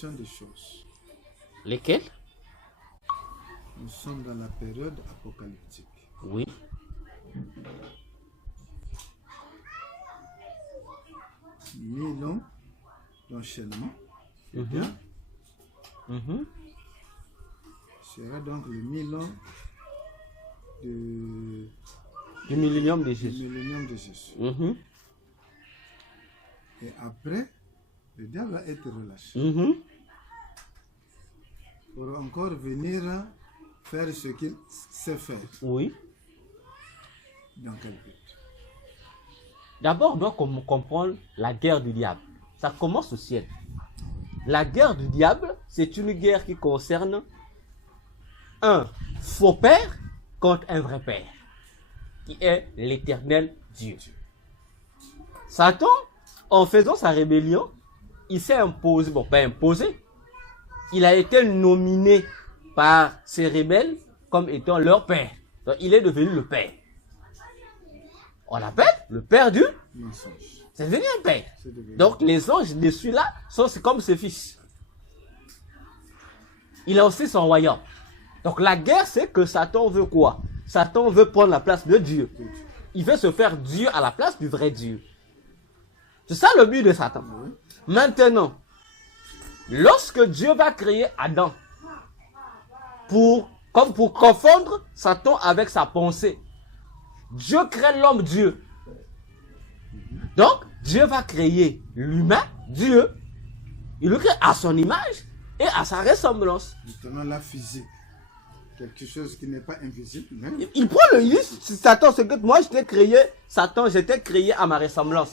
révélation des choses. Lesquels? Nous sommes dans la période apocalyptique. Oui. Mille ans d'enchaînement. Mhm. Mhm. Sera donc le 1000 ans Du millénium de du Jésus. millénium de Jésus. Mhm. Et après, le diable va être relâché Mhm. pour encore venir faire ce qu'il sait faire. Oui. Dans quel but? D'abord, on doit comprendre la guerre du diable. Ça commence au ciel. La guerre du diable, c'est une guerre qui concerne un faux père contre un vrai père, qui est l'éternel Dieu. Satan, en faisant sa rébellion, il s'est imposé, bon, pas imposé, il a été nominé par ces rebelles comme étant leur père. Donc, il est devenu le père. On l'appelle le père du... Mensonge. C'est devenu un père. C'est devenu- Donc, les anges de celui-là sont comme ses fils. Il a aussi son royaume. Donc, la guerre, c'est que Satan veut quoi? Satan veut prendre la place de Dieu. Il veut se faire Dieu à la place du vrai Dieu. C'est ça le but de Satan. Maintenant, lorsque Dieu va créer Adam, comme pour confondre Satan avec sa pensée, Dieu crée l'homme Dieu. Donc, Dieu va créer l'humain, Dieu. Il le crée à son image et à sa ressemblance. Justement, la physique. Quelque chose qui n'est pas invisible. Mais Il prend le il dit, Satan, c'est que moi je t'ai créé, Satan, je t'ai créé à ma ressemblance.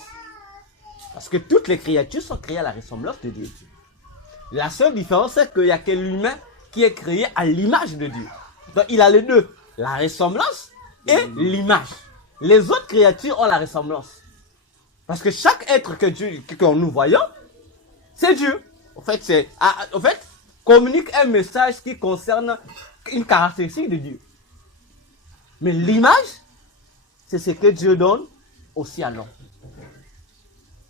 Parce que toutes les créatures sont créées à la ressemblance de Dieu. La seule différence, c'est qu'il n'y a que l'humain qui est créé à l'image de Dieu. Donc il a les deux, la ressemblance et l'image. Les autres créatures ont la ressemblance. Parce que chaque être que nous voyons, c'est Dieu. En fait, communique un message qui concerne une caractéristique de Dieu. Mais l'image, c'est ce que Dieu donne aussi à l'homme.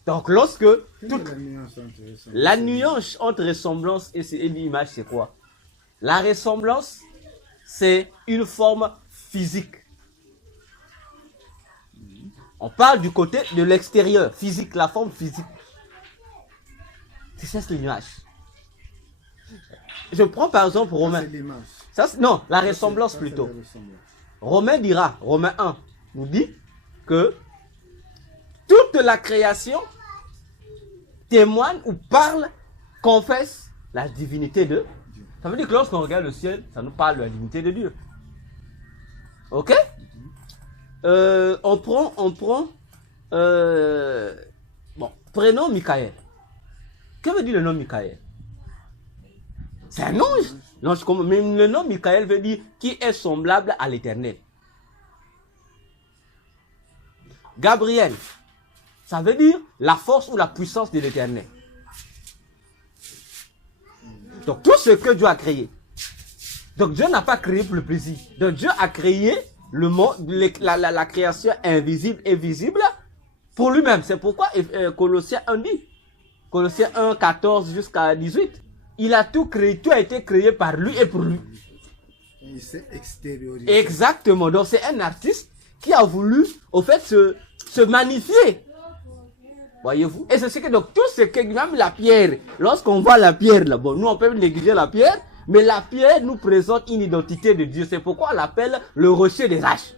Donc lorsque toute la nuance entre ressemblance et l'image, c'est quoi? La ressemblance, c'est une forme physique. On parle du côté de l'extérieur, physique, la forme physique. C'est ça l'image. Je prends par exemple Romain. C'est l'image. Non, la ressemblance Ça, plutôt. c'est la ressemblance. Romain dira, Romain 1 nous dit que toute la création témoigne ou parle, confesse la divinité de Dieu. Ça veut dire que lorsqu'on regarde le ciel, ça nous parle de la divinité de Dieu. Ok? Bon, prénom Michael. Que veut dire le nom Michael? C'est un ange. Même le nom Michael veut dire qui est semblable à l'éternel. Gabriel, ça veut dire la force ou la puissance de l'éternel. Donc tout ce que Dieu a créé. Donc Dieu n'a pas créé pour le plaisir. Donc Dieu a créé le monde, la création invisible et visible pour lui-même. C'est pourquoi Colossiens 1 dit, Colossiens 1, 14 jusqu'à 18, il a tout créé, tout a été créé par lui et pour lui. Et il s'est extériorisé. Exactement. Donc c'est un artiste qui a voulu, au fait, se magnifier. Voyez-vous? Et c'est ce que, donc, tout ce que, même la pierre, lorsqu'on voit la pierre là, bon, nous on peut négliger la pierre, mais la pierre nous présente une identité de Dieu. C'est pourquoi on l'appelle le rocher des âges.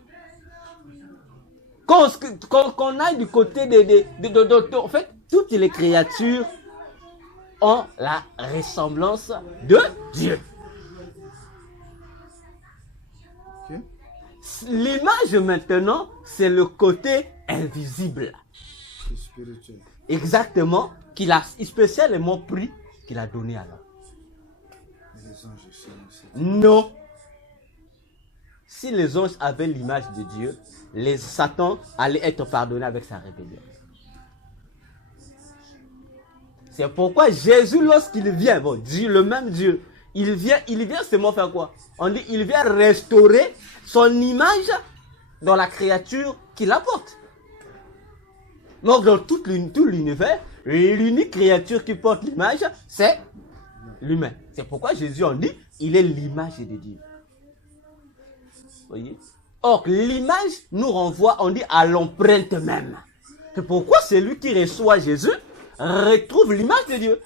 Qu'on aille du côté en fait, toutes les créatures ont la ressemblance de Dieu. Ok? L'image maintenant, c'est le côté invisible. C'est spirituel. Exactement, qu'il a spécialement pris, qu'il a donné à l'homme. Et les anges sont aussi. Non. Si les anges avaient l'image de Dieu, les Satan allait être pardonné avec sa rébellion. C'est pourquoi Jésus, lorsqu'il vient, bon, Dieu, le même Dieu, il vient seulement faire quoi? On dit, il vient restaurer son image dans la créature qu'il apporte. Donc, dans tout l'univers, l'unique créature qui porte l'image, c'est l'humain. C'est pourquoi Jésus en dit, il est l'image de Dieu. Voyez? Or, l'image nous renvoie, on dit, à l'empreinte même. C'est pourquoi celui qui reçoit Jésus retrouve l'image de Dieu.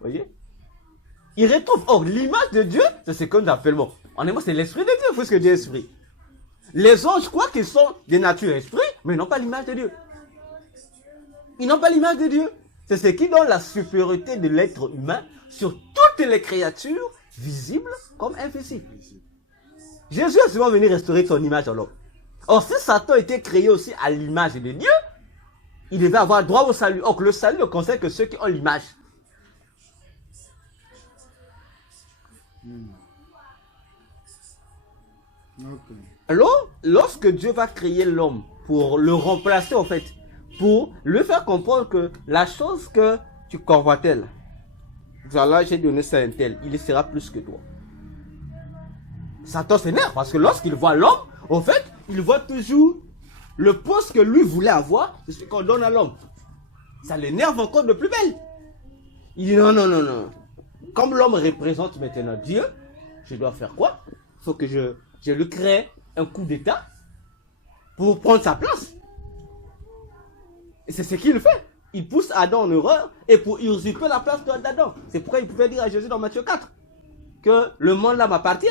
Voyez? Il retrouve. Or, l'image de Dieu, c'est ce que nous appelons. En est c'est l'esprit de Dieu, puisque Dieu est esprit. Les anges croient qu'ils sont de nature esprit, mais ils n'ont pas l'image de Dieu. Ils n'ont pas l'image de Dieu. C'est ce qui donne la supériorité de l'être humain sur toutes les créatures, visibles comme invisibles. Jésus est souvent venu restaurer son image à l'homme. Or, si Satan était créé aussi à l'image de Dieu, il devait avoir droit au salut. Or, le salut ne concerne que ceux qui ont l'image. Ok. Alors, lorsque Dieu va créer l'homme pour le remplacer en fait, pour lui faire comprendre que la chose que tu convoitais là, voilà, j'ai donné ça à un tel, il sera plus que toi. Satan s'énerve parce que lorsqu'il voit l'homme, en fait, il voit toujours le poste que lui voulait avoir, c'est ce qu'on donne à l'homme. Ça l'énerve encore de plus belle. Il dit non, non, non, non. Comme l'homme représente maintenant Dieu, je dois faire quoi? Il faut que je lui crée un coup d'état pour prendre sa place. Et c'est ce qu'il fait. Il pousse Adam en erreur et pour usurper la place d'Adam. C'est pourquoi il pouvait dire à Jésus dans Matthieu 4 que le monde là m'appartient.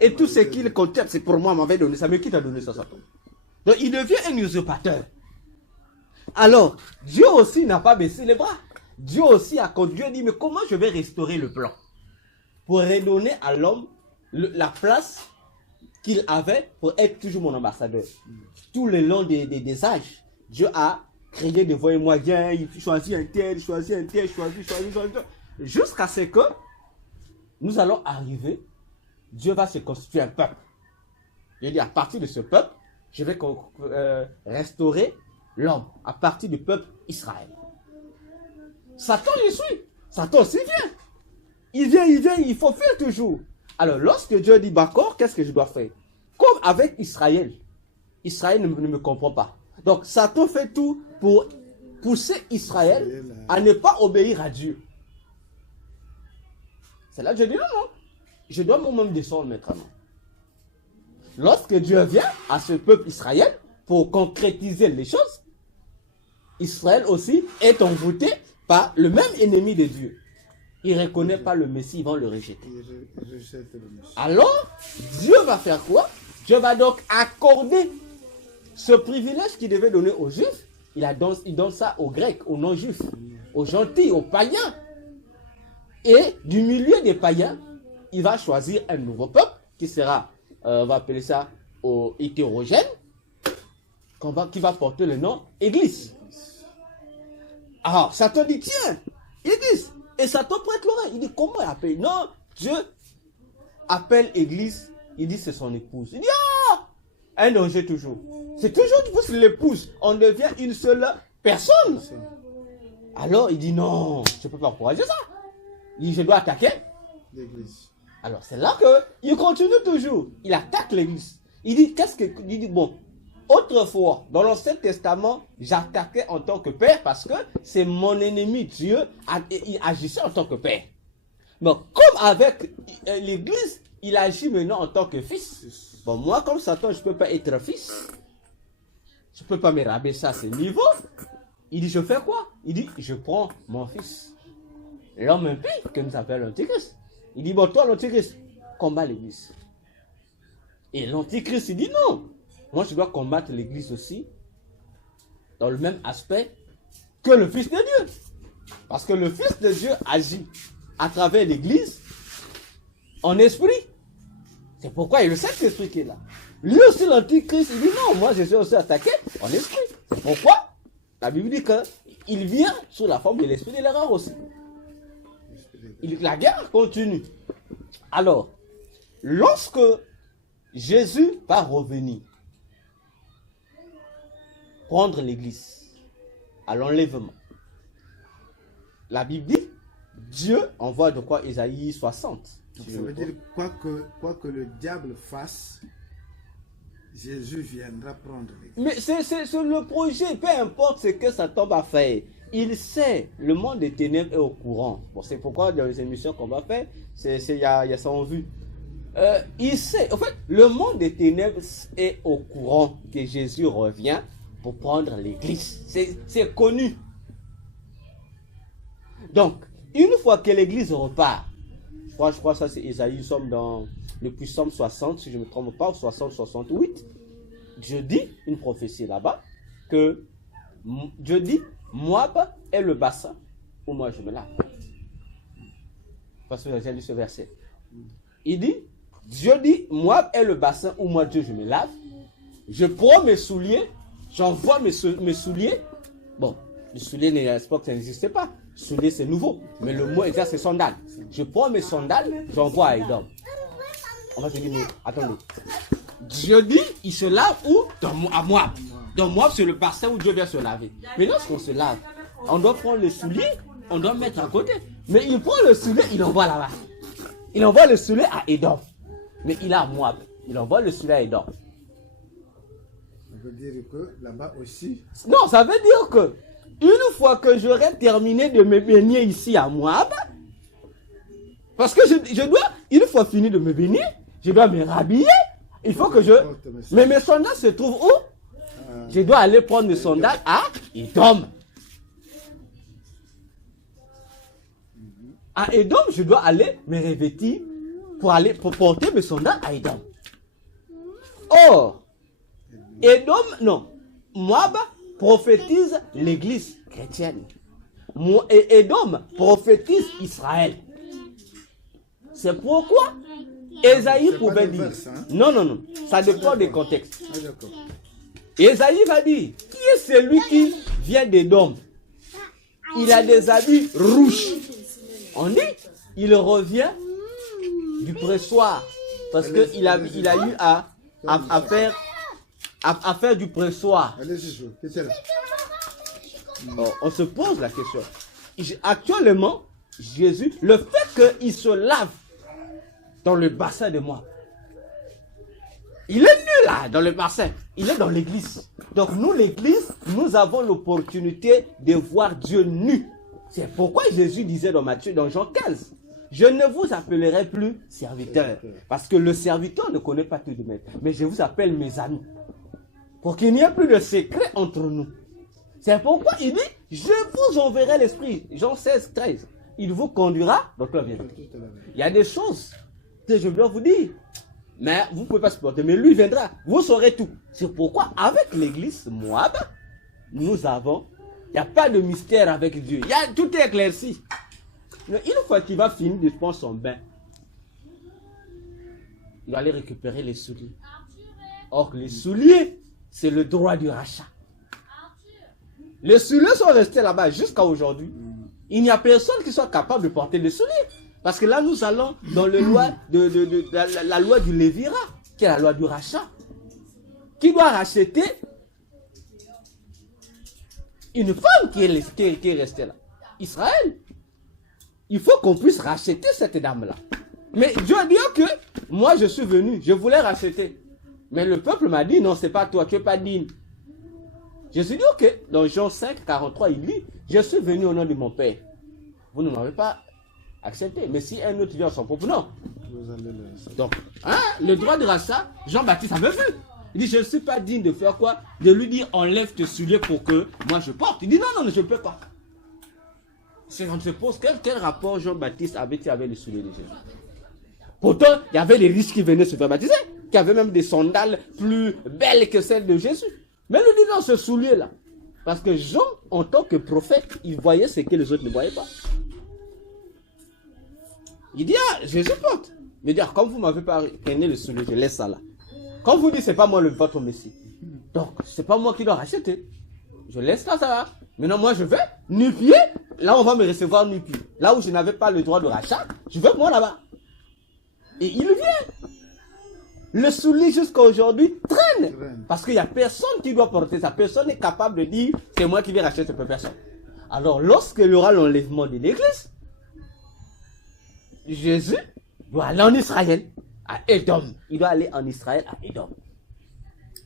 Et tout ce qu'il contient, c'est pour moi, m'avait donné ça. Mais qui t'a donné ça, Satan? Donc il devient un usurpateur. Alors, Dieu aussi n'a pas baissé les bras. Dieu aussi a quand Dieu dit, mais comment je vais restaurer le plan? Pour redonner à l'homme la place qu'il avait pour être toujours mon ambassadeur. Tout le long des âges, Dieu a créé des voies et moyens, il choisit un tel, choisit un tel, choisit, jusqu'à ce que nous allons arriver, Dieu va se constituer un peuple. Il dit, à partir de ce peuple, je vais restaurer l'homme, à partir du peuple Israël. Satan y suit. Satan aussi vient. Il vient, il faut faire toujours. Alors, lorsque Dieu dit, d'accord, qu'est-ce que je dois faire? Comme avec Israël. Israël ne me comprend pas. Donc, Satan fait tout pour pousser Israël à ne pas obéir à Dieu. C'est là que je dis, non, non. Je dois moi-même descendre maintenant. Lorsque Dieu vient à ce peuple Israël pour concrétiser les choses, Israël aussi est envoûté par le même ennemi de Dieu. Il ne reconnaît pas le Messie, ils vont le rejeter. Alors, Dieu va faire quoi? Dieu va donc accorder ce privilège qu'il devait donner aux Juifs. Il donne ça aux Grecs, aux non-Juifs, aux gentils, aux païens. Et du milieu des païens, il va choisir un nouveau peuple qui sera, on va appeler ça, hétérogène, qui va porter le nom Église. Alors, Satan dit, tiens, Église. Et Satan prête l'oreille. Il dit, comment il appelle? Non, Dieu appelle Église. Il dit, c'est son épouse. Il dit, ah, un danger toujours. C'est toujours pour l'épouse. On devient une seule personne. Alors, il dit, non, je ne peux pas encourager ça. Il dit, je dois attaquer l'Église. Alors, c'est là qu'il continue toujours. Il attaque l'Église. Il dit, il dit, bon, autrefois, dans l'Ancien Testament, j'attaquais en tant que père parce que c'est mon ennemi. Dieu, il agissait en tant que père. Mais comme avec l'Église, il agit maintenant en tant que fils. Bon, moi, comme Satan, je ne peux pas être fils. Je ne peux pas me rabaisser à ce niveau. Il dit, je fais quoi? Il dit, je prends mon fils. L'homme impie, que nous appelons l'Antichrist. Il dit, bon, toi, l'Antichrist, combat l'Église. Et l'Antichrist, il dit, non. Moi, je dois combattre l'Église aussi, dans le même aspect que le Fils de Dieu. Parce que le Fils de Dieu agit à travers l'Église en esprit. C'est pourquoi il y a le Saint-Esprit qui est là. Lui aussi, l'Antichrist, il dit non, moi je suis aussi attaqué en esprit. C'est pourquoi la Bible dit qu'il vient sous la forme de l'esprit de l'erreur aussi. La guerre continue. Alors, lorsque Jésus va revenir, prendre l'église à l'enlèvement, la Bible dit, Dieu envoie de quoi Ésaïe 60. Donc, ça veut dire quoi que le diable fasse, Jésus viendra prendre l'église. Mais c'est le projet, peu importe ce que Satan va faire. il sait, le monde des ténèbres est au courant. Bon, c'est pourquoi dans les émissions qu'on va faire, il y a ça en vue. Il sait, en fait, le monde des ténèbres est au courant que Jésus revient pour prendre l'église. C'est connu. Donc, une fois que l'église repart, je crois que ça c'est Isaïe, nous sommes dans le Psaume 60, si je ne me trompe pas, ou 60-68. Je dis une prophétie là-bas, que je dis, Moab est le bassin où moi je me lave. Parce que j'ai lu ce verset. Il dit, Dieu dit, Moab est le bassin où moi Dieu je me lave. Je prends mes souliers, j'envoie mes souliers. Bon, les souliers, à l'époque, ça n'existait pas. Souliers, c'est nouveau. Mais le mot exact, c'est sandales. Je prends mes sandales, j'envoie à Edom. On va se dire, mais attendez. Dieu dit, il se lave où? À Moab. Dans Moab, c'est le bassin où Dieu vient se laver. Mais lorsqu'on se lave, on doit prendre le soulier, on doit mettre à côté. Mais il prend le soulier, il envoie là-bas. Il envoie le soulier à Edom. Mais il a Moab. Il envoie le soulier à Edom. Ça veut dire que là-bas aussi. Non, ça veut dire que une fois que j'aurai terminé de me baigner ici à Moab, parce que je dois, une fois fini de me baigner, je dois me rhabiller. Il faut que je... Mais mes sandales se trouvent où? Je dois aller prendre mes sandales à Edom. À Edom, je dois aller me revêtir pour porter mes sandales à Edom. Or, Edom, non. Moab prophétise l'église chrétienne. Et Edom prophétise Israël. C'est pourquoi Ésaïe pouvait dire. Non. Ça dépend des contextes. Ésaïe va dire, qui est celui qui vient d'Édom? Il a des habits rouges. On dit, il revient du pressoir. Parce qu'il a eu à faire du pressoir. On se pose la question. Actuellement, Jésus, le fait qu'il se lave dans le bassin de moi, il est nu là, dans le bassin. Il est dans l'église. Donc nous, l'église, nous avons l'opportunité de voir Dieu nu. C'est pourquoi Jésus disait dans Jean 15, je ne vous appellerai plus serviteur. Parce que le serviteur ne connaît pas tout de même. Mais je vous appelle mes amis. Pour qu'il n'y ait plus de secret entre nous. C'est pourquoi il dit, je vous enverrai l'esprit. Jean 16, 13. Il vous conduira dans la vérité. Il y a des choses que je dois vous dire. Mais vous ne pouvez pas supporter. Mais lui viendra. Vous saurez tout. C'est pourquoi avec l'église Moab, nous avons... Il n'y a pas de mystère avec Dieu. Tout est éclairci. Mais une fois qu'il va finir de prendre son bain, il va aller récupérer les souliers. Or, les souliers, c'est le droit du rachat. Les souliers sont restés là-bas jusqu'à aujourd'hui. Il n'y a personne qui soit capable de porter les souliers. Parce que là, nous allons dans la loi du Lévira, qui est la loi du rachat. Qui doit racheter une femme qui est restée là. Israël. Il faut qu'on puisse racheter cette dame-là. Mais Dieu a dit que moi, je suis venu, je voulais racheter. Mais le peuple m'a dit, non, c'est pas toi, tu n'es pas digne. Je suis dit, ok, dans Jean 5, 43, il dit, je suis venu au nom de mon Père. Vous ne m'avez pas accepté. Mais si un autre vient en son propre nom. Donc, le droit de rachat, Jean-Baptiste avait vu. Il dit, je ne suis pas digne de faire quoi? De lui dire, enlève tes souliers pour que moi je porte. Il dit, non, je ne peux pas. On se pose, quel rapport Jean-Baptiste avait-il avec les souliers de Jésus? Pourtant, il y avait les riches qui venaient se faire baptiser, qui avaient même des sandales plus belles que celles de Jésus. Mais lui dit, non, ce soulier-là. Parce que Jean, en tant que prophète, il voyait ce que les autres ne voyaient pas. Il dit, Jésus porte. Mais dire, comme vous ne m'avez pas peiné le soulier, je laisse ça là. Quand vous dites, c'est pas moi votre Messie. Donc, c'est pas moi qui dois racheter. Je laisse ça là. Maintenant, moi, je vais nu-pied. Là, on va me recevoir nu-pied. Là où je n'avais pas le droit de rachat, je vais moi là-bas. Et il vient. Le soulier jusqu'à aujourd'hui traîne. Parce qu'il n'y a personne qui doit porter ça. Personne n'est capable de dire, c'est moi qui vais racheter cette personne. Alors, lorsqu'il y aura l'enlèvement de l'église, Jésus doit aller en Israël, à Édom. Il doit aller en Israël, à Édom.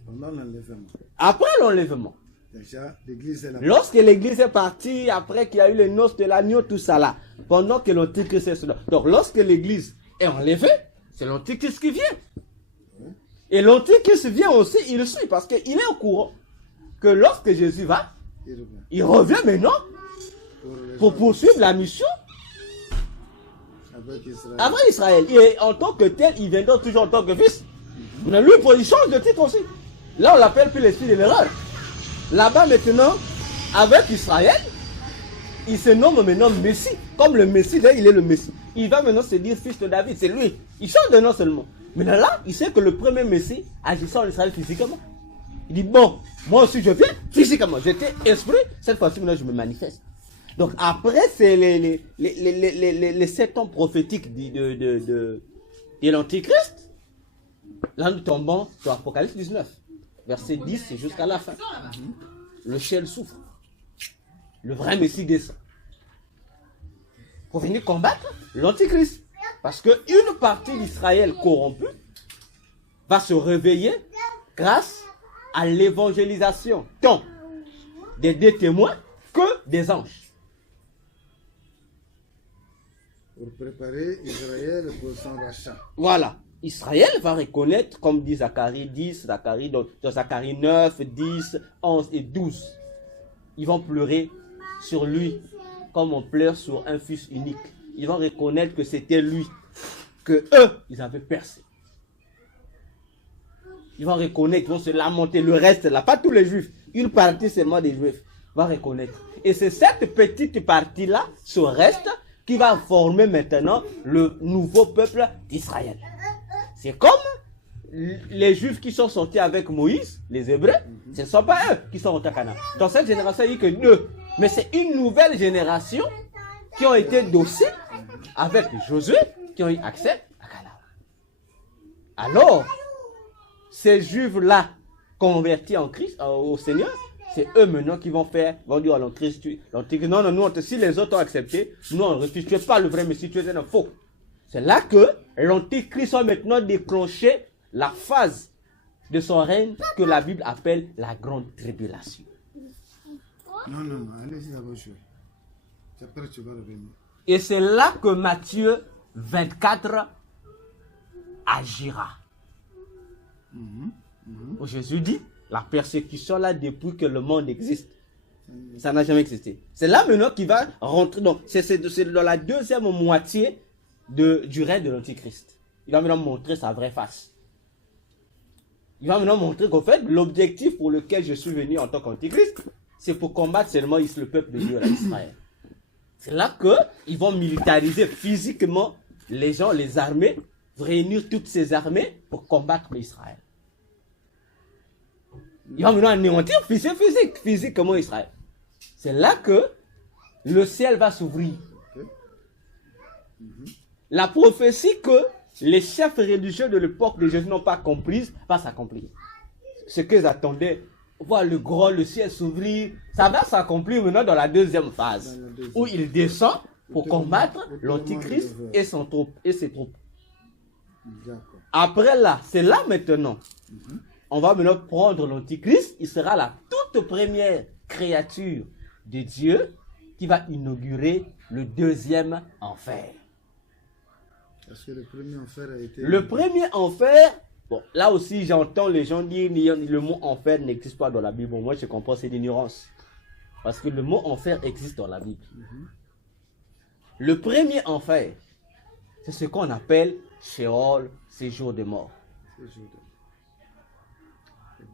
Pendant l'enlèvement. Après l'enlèvement. Déjà, l'église est là. Lorsque l'église est partie, après qu'il y a eu les noces de l'agneau, tout ça là, pendant que l'antichrist est là. Donc lorsque l'église est enlevée, c'est l'antichrist qui vient. Et l'antichrist vient aussi, il le suit, parce qu'il est au courant que lorsque Jésus va, il revient maintenant pour poursuivre la mission avec Israël. Et en tant que tel, il viendra toujours en tant que fils. Mais lui, il change de titre aussi. Là, on l'appelle plus l'esprit de l'erreur. Là-bas, maintenant, avec Israël, il se nomme maintenant Messie. Comme le Messie, là, il est le Messie. Il va maintenant se dire fils de David, c'est lui. Il change de nom seulement. Mais là, il sait que le premier Messie agissait en Israël physiquement. Il dit, bon, moi aussi je viens physiquement. J'étais esprit, cette fois-ci maintenant je me manifeste. Donc après, c'est les 7 ans prophétiques de l'Antichrist. Là, nous tombons sur Apocalypse 19, verset 10 jusqu'à la fin. Le ciel souffre. Le vrai Messie descend. Pour venir combattre l'Antichrist. Parce qu'une partie d'Israël corrompue va se réveiller grâce à l'évangélisation, tant des 2 témoins que des anges. Pour préparer Israël pour son rachat. Voilà. Israël va reconnaître, comme dit Zacharie 10, dans Zacharie 9, 10, 11 et 12. Ils vont pleurer sur lui comme on pleure sur un fils unique. Ils vont reconnaître que c'était lui, que eux, ils avaient percé. Ils vont reconnaître, ils vont se lamenter. Le reste, là, pas tous les juifs, une partie seulement des juifs va reconnaître. Et c'est cette petite partie-là, ce reste, qui va former maintenant le nouveau peuple d'Israël. C'est comme les juifs qui sont sortis avec Moïse, les Hébreux, ce ne sont pas eux qui sont rentrés à Canaan. Dans cette génération, il n'y a que 2. Mais c'est une nouvelle génération qui ont été dociles avec Josué, qui ont eu accès à Canaan. Alors, ces juifs-là, convertis en Christ, au Seigneur, c'est eux maintenant qui vont dire à l'Antichrist, non, nous, si les autres ont accepté, nous on refuse, tu n'es pas le vrai Messie, tu es un faux. C'est là que l'Antichrist va maintenant déclencher la phase de son règne que la Bible appelle la grande tribulation. Non, allez-y d'abord jouer. Après tu vas revenir. Et c'est là que Matthieu 24 agira. Où Jésus dit, la persécution là depuis que le monde existe, ça n'a jamais existé. C'est là maintenant qu'il va rentrer, donc c'est dans la deuxième moitié du règne de l'Antichrist. Il va maintenant montrer sa vraie face. Il va maintenant montrer qu'en fait, l'objectif pour lequel je suis venu en tant qu'Antichrist, c'est pour combattre seulement le peuple de Dieu, Israël. C'est là qu'ils vont militariser physiquement les gens, les armées, réunir toutes ces armées pour combattre Israël. Ils vont maintenant anéantir physiquement Israël. C'est là que le ciel va s'ouvrir. La prophétie que les chefs religieux de l'époque de Jésus n'ont pas comprise va s'accomplir. Ce qu'ils attendaient, voir le ciel s'ouvrir, ça va s'accomplir maintenant dans la deuxième phase, où il descend pour combattre l'Antichrist et ses troupes. Après là, c'est là maintenant, on va maintenant prendre l'Antichrist, il sera la toute première créature de Dieu qui va inaugurer le deuxième enfer. Parce que le premier enfer a été... Le premier enfer, bon, là aussi j'entends les gens dire le mot enfer n'existe pas dans la Bible. Bon, moi je comprends, c'est l'ignorance. Parce que le mot enfer existe dans la Bible. Le premier enfer, c'est ce qu'on appelle Sheol, séjour de mort.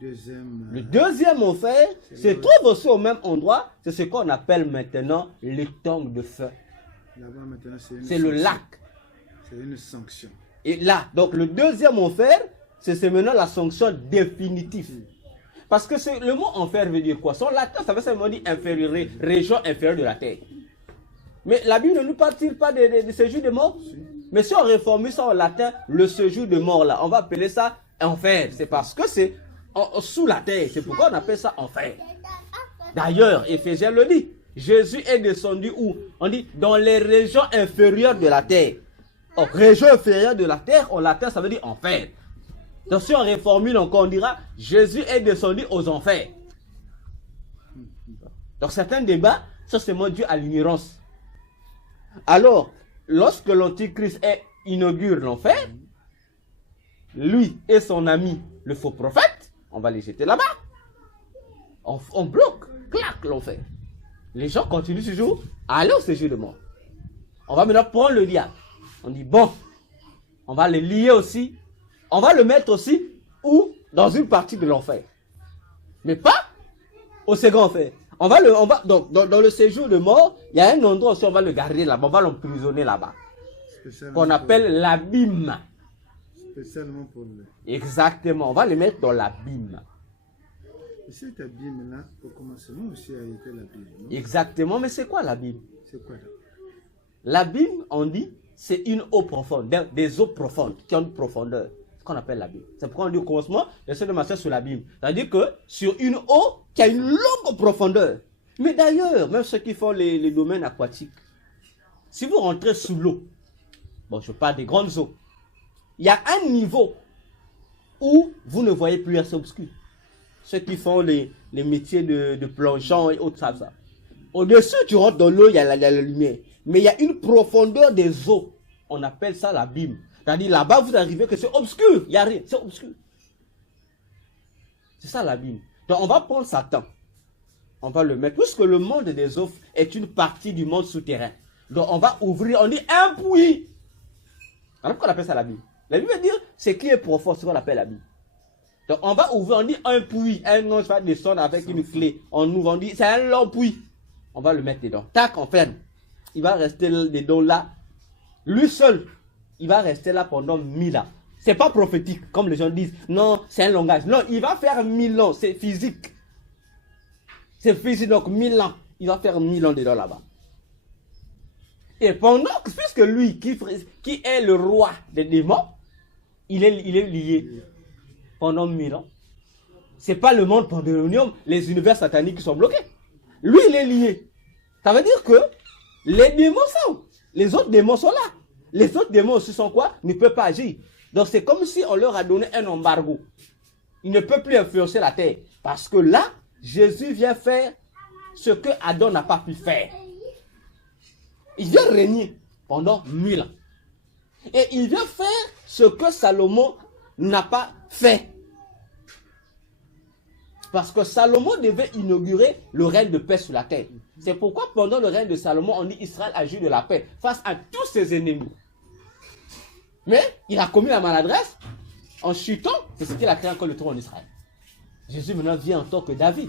Le deuxième enfer se trouve aussi au même endroit, c'est ce qu'on appelle maintenant l'étang de feu. Là-bas maintenant c'est le lac. C'est une sanction. Et là, donc le deuxième enfer, c'est maintenant la sanction définitive. Parce que le mot enfer veut dire quoi? Son latin, ça veut seulement dire inférieur, région inférieure de la terre. Mais la Bible ne nous parle-t-il pas de séjour de mort? Mais si on réforme ça en latin, le séjour de mort là, on va appeler ça enfer. C'est parce que c'est sous la terre. C'est pourquoi on appelle ça enfer. D'ailleurs, Éphésiens le dit. Jésus est descendu où? On dit dans les régions inférieures de la terre. Or, région inférieure de la terre, en latin, ça veut dire enfer. Donc, si on réformule encore, on dira Jésus est descendu aux enfers. Donc certains débats, ça c'est moi dû à l'ignorance. Alors, lorsque l'Antichrist inaugure l'enfer, lui et son ami, le faux prophète, on va les jeter là-bas. On bloque, clac, l'enfer. Les gens continuent toujours à aller au séjour de mort. On va maintenant prendre le diable. On dit, bon, on va le lier aussi. On va le mettre aussi où? Dans une partie de l'enfer. Mais pas au second enfer. Donc, dans le séjour de mort, il y a un endroit où on va le garder là-bas, on va l'emprisonner là-bas. Qu'on appelle l'abîme. Spécialement pour lui. Exactement, on va le mettre dans l'abîme. Et cet abîme-là, pour commencer, nous aussi a été l'abîme. Exactement, mais c'est quoi l'abîme? C'est quoi là? L'abîme, on dit, c'est une eau profonde, des eaux profondes qui ont une profondeur. C'est ce qu'on appelle l'abîme. C'est pourquoi on dit au commencement, l'essai de master sur l'abîme. C'est-à-dire que sur une eau qui a une longue profondeur. Mais d'ailleurs, même ceux qui font les domaines aquatiques, si vous rentrez sous l'eau, bon, je parle des grandes eaux, il y a un niveau où vous ne voyez plus assez obscur. Ceux qui font les métiers de plongeon et autres, ça. Au-dessus, tu rentres dans l'eau, il y a la lumière. Mais il y a une profondeur des eaux. On appelle ça l'abîme. C'est-à-dire là-bas, vous arrivez que c'est obscur. Il n'y a rien, c'est obscur. C'est ça l'abîme. Donc on va prendre Satan. On va le mettre. Puisque le monde des eaux est une partie du monde souterrain. Donc on va ouvrir, on dit un puits. Alors pourquoi on appelle ça l'abîme? L'abîme veut dire c'est qui est profond, c'est ce qu'on appelle l'abîme. Donc on va ouvrir, on dit un puits. Un ange va descendre avec une clé. On ouvre, on dit c'est un long puits. On va le mettre dedans. Tac, on ferme. Il va rester dedans là. Lui seul, il va rester là pendant 1000 ans. C'est pas prophétique, comme les gens disent. Non, c'est un langage. Non, il va faire 1000 ans. C'est physique. C'est physique, donc 1000 ans. Il va faire 1000 ans dedans là-bas. Et pendant, puisque lui, qui est le roi des démons, il est lié pendant 1000 ans. C'est pas le monde pandémonium, les univers sataniques qui sont bloqués. Lui, il est lié. Ça veut dire que les démons sont. Les autres démons sont là. Les autres démons aussi sont quoi? Ne peuvent pas agir. Donc c'est comme si on leur a donné un embargo. Ils ne peuvent plus influencer la terre. Parce que là, Jésus vient faire ce que Adam n'a pas pu faire. Il vient régner pendant 1000 ans. Et il vient faire ce que Salomon n'a pas fait. Parce que Salomon devait inaugurer le règne de paix sur la terre. C'est pourquoi pendant le règne de Salomon, on dit Israël a joui de la paix face à tous ses ennemis. Mais il a commis la maladresse en chutant. C'est ce qu'il a créé encore le trône d'Israël. Jésus maintenant vient en tant que David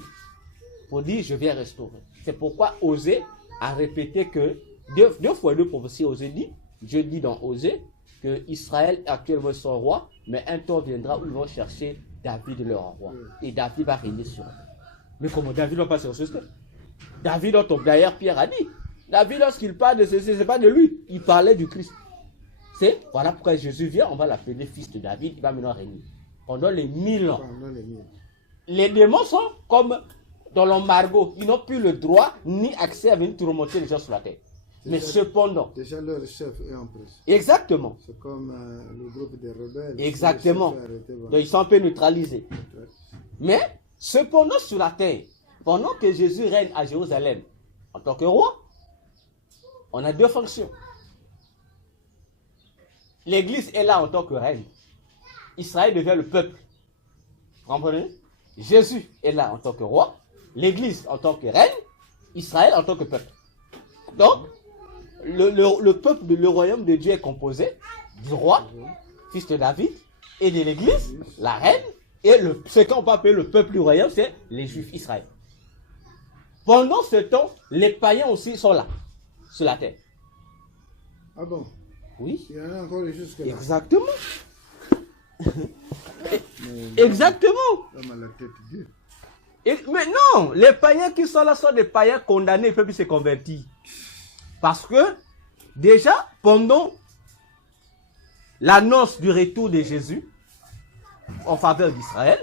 pour dire je viens restaurer. C'est pourquoi Osée a répété que deux fois deux prophéties Osée dit, Dieu dit dans Osée que Israël actuellement est son roi, mais un temps viendra où ils vont chercher David leur roi. Et David va régner sur eux. Mais comment David n'a pas se ressusciter? David, d'ailleurs, Pierre a dit. David, lorsqu'il parle de ceci, ce n'est pas de lui. Il parlait du Christ. Voilà pourquoi Jésus vient, on va l'appeler fils de David, il va maintenant régner. Pendant les 1000 ans. Les démons sont comme dans l'embargo. Ils n'ont plus le droit ni accès à venir tourmenter les gens sur la terre. Mais cependant. Déjà leur chef est en prison. Exactement. C'est comme le groupe des rebelles. Exactement. Donc ils sont un peu neutralisés. Ouais. Mais cependant sur la terre, pendant que Jésus règne à Jérusalem en tant que roi, on a deux fonctions. L'église est là en tant que reine. Israël devient le peuple. Vous comprenez? Jésus est là en tant que roi. L'église en tant que reine. Israël en tant que peuple. Donc, le peuple, le royaume de Dieu est composé du roi, fils de David, et de l'église, la reine, et ce qu'on peut appeler le peuple du royaume, c'est les juifs, Israël. Pendant ce temps, les païens aussi sont là, sur la terre. Ah bon? Oui. Il y en a encore jusque-là. Exactement. Exactement. Mais non, les païens qui sont là sont des païens condamnés, ils ne peuvent plus se convertir. Parce que, déjà, pendant l'annonce du retour de Jésus en faveur d'Israël,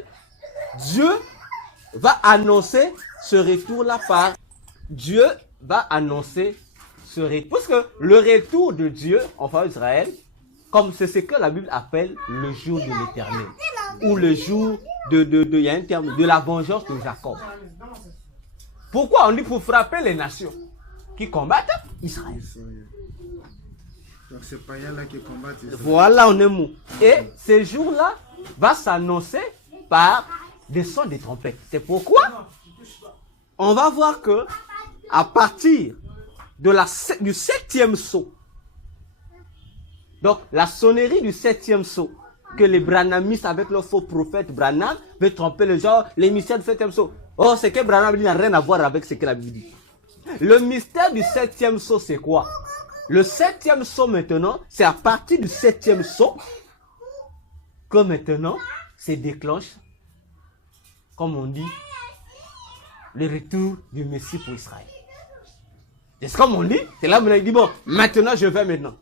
Dieu va annoncer ce retour-là par Dieu va annoncer ce retour. Parce que le retour de Dieu en faveur d'Israël, comme c'est ce que la Bible appelle le jour de l'éternel. Ou le jour il y a un terme, de la vengeance de Jacob. Pourquoi on dit pour frapper les nations qui combattent Israël. Israël. Donc c'est païens-là qui combattent Israël. Voilà, on est mou. Et ce jour-là va s'annoncer par des sons de trompettes. C'est pourquoi on va voir que à partir de du 7e sceau, donc la sonnerie du 7e sceau, que les branhamistes avec leur faux prophète Branham veulent tromper les gens, les mystères du 7e sceau. Oh, c'est que Branham n'a rien à voir avec ce que la Bible dit. Le mystère du 7e sceau, c'est quoi? Le 7e sceau maintenant, c'est à partir du 7e sceau que maintenant se déclenche, comme on dit, le retour du Messie pour Israël. C'est comme on dit, c'est là où on dit, bon, maintenant je vais maintenant.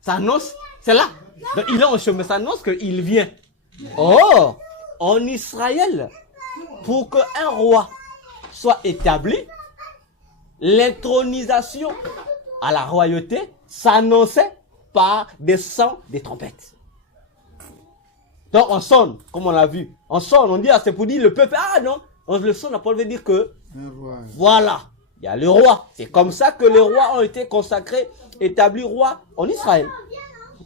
Ça annonce, c'est là. Donc, il est en chemin, ça annonce qu'il vient. Oh, en Israël, pour qu'un roi soit établi, l'intronisation à la royauté s'annonçait par des sons des trompettes. Donc on sonne, comme on l'a vu. On sonne, on dit, ah, c'est pour dire le peuple. Ah non, le son n'a pas veut dire que, voilà, il y a le roi. C'est comme ça que les rois ont été consacrés, établis rois en Israël.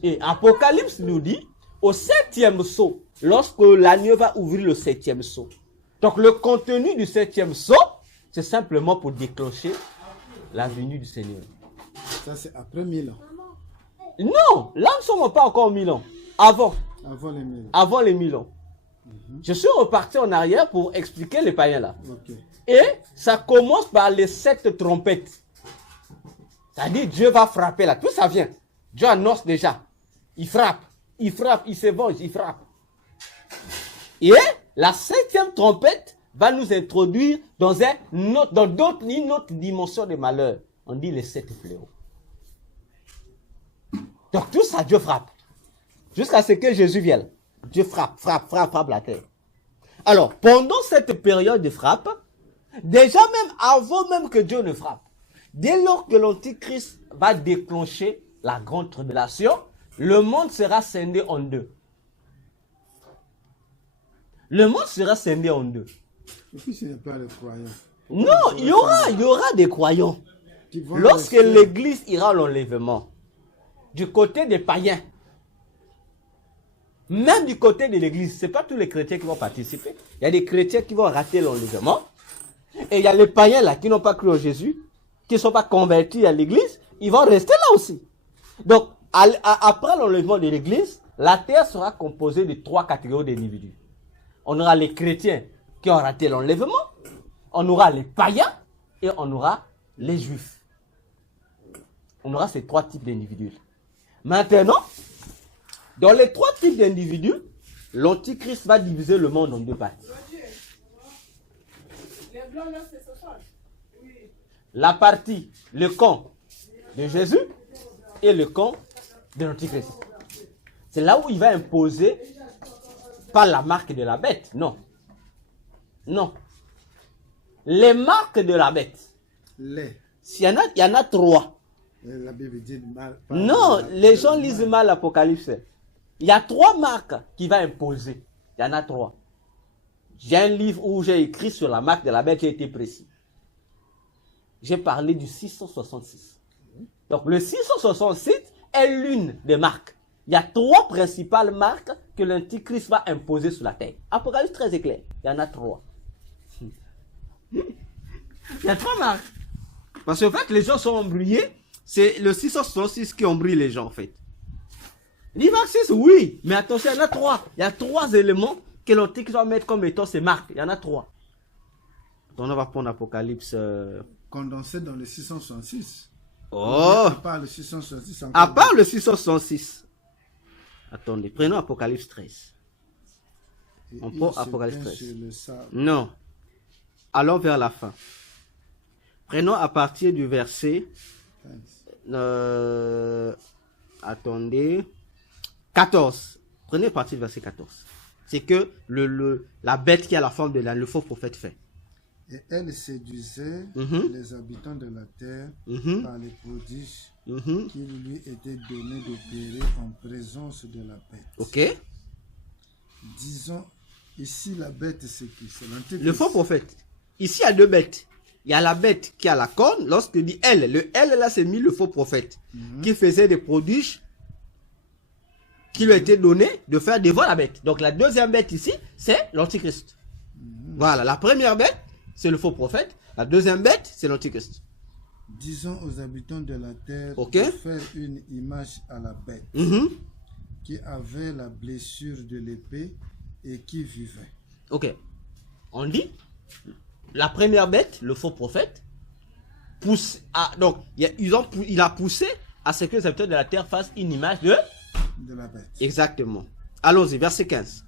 Et Apocalypse nous dit, au 7e sceau, lorsque l'agneau va ouvrir le 7e sceau. Donc le contenu du 7e sceau, c'est simplement pour déclencher la venue du Seigneur. Ça c'est après 1000 ans. Non, là nous ne sommes pas encore 1000 ans. Avant. Avant les 1000 ans. Avant les 1000 ans. Je suis reparti en arrière pour expliquer les païens là. Okay. Et ça commence par les 7 trompettes. C'est-à-dire Dieu va frapper là. Tout ça vient. Dieu annonce déjà. Il frappe, il se venge, il frappe. Et la 7e trompette va nous introduire dans une autre dimension de malheur. On dit les 7 fléaux. Donc tout ça, Dieu frappe. Jusqu'à ce que Jésus vienne. Dieu frappe la terre. Alors, pendant cette période de frappe, déjà même avant même que Dieu ne frappe, dès lors que l'Antichrist va déclencher la grande tribulation, le monde sera scindé en deux. Le monde sera scindé en deux. Et puis ce n'est pas les croyants. Non, il y aura des croyants. Lorsque l'église ira à l'enlèvement, du côté des païens, même du côté de l'église, ce n'est pas tous les chrétiens qui vont participer. Il y a des chrétiens qui vont rater l'enlèvement. Et il y a les païens là qui n'ont pas cru en Jésus, qui ne sont pas convertis à l'église, ils vont rester là aussi. Donc, après l'enlèvement de l'église, la terre sera composée de 3 catégories d'individus. On aura les chrétiens qui ont raté l'enlèvement, on aura les païens et on aura les juifs. On aura ces 3 types d'individus. Maintenant, dans les 3 types d'individus, l'Antichrist va diviser le monde en 2 parties. La partie, le camp de Jésus et le camp de l'Antichrist. C'est là où il va imposer pas la marque de la bête, non. Non. Les marques de la bête. Il y en a 3. La Bible dit mal. Non, les gens lisent mal l'Apocalypse. Il y a 3 marques qu'il va imposer. Il y en a 3. J'ai un livre où j'ai écrit sur la marque de la bête, j'ai été précis. J'ai parlé du 666. Donc le 666 est l'une des marques. Il y a 3 principales marques que l'Antichrist va imposer sur la terre. Apocalypse très éclair. Il y en a 3. Il y a 3 marques. Parce qu'en fait, les gens sont embrouillés. C'est le 666 qui embrouille les gens, en fait. L'Ivax 6, oui. Mais attention, il y en a 3. Il y a 3 éléments que l'Antichrist va mettre comme étant ses marques. Il y en a 3. Donc on va prendre Apocalypse. Condensé dans le 666. Oh. À part le 666. À part le 666. Attendez, prenons Apocalypse 13. On prend Apocalypse 13. Non. Allons vers la fin. Prenons à partir du verset. Attendez. 14. Prenez à partir du verset 14. C'est que la bête qui a la forme de le faux prophète fait. Et elle séduisait les habitants de la terre par les prodiges qui lui étaient donnés d'opérer en présence de la bête. Ok. Disons, ici la bête c'est qui? C'est l'Antéchrist. Le faux prophète. Ici il y a 2 bêtes. il y a la bête qui a la corne. Lorsque dit elle, le elle là c'est mis le faux prophète qui faisait des prodiges qui lui a été donné de faire devant la bête. Donc la deuxième bête ici, c'est l'antichrist. Voilà, la première bête, c'est le faux prophète. La deuxième bête, c'est l'antichrist. Disons aux habitants de la terre Ok. de faire une image à la bête qui avait la blessure de l'épée et qui vivait. Ok. On dit, la première bête, le faux prophète, pousse à, donc il a poussé à ce que les habitants de la terre fassent une image de la bête. Exactement. Allons-y, verset 15.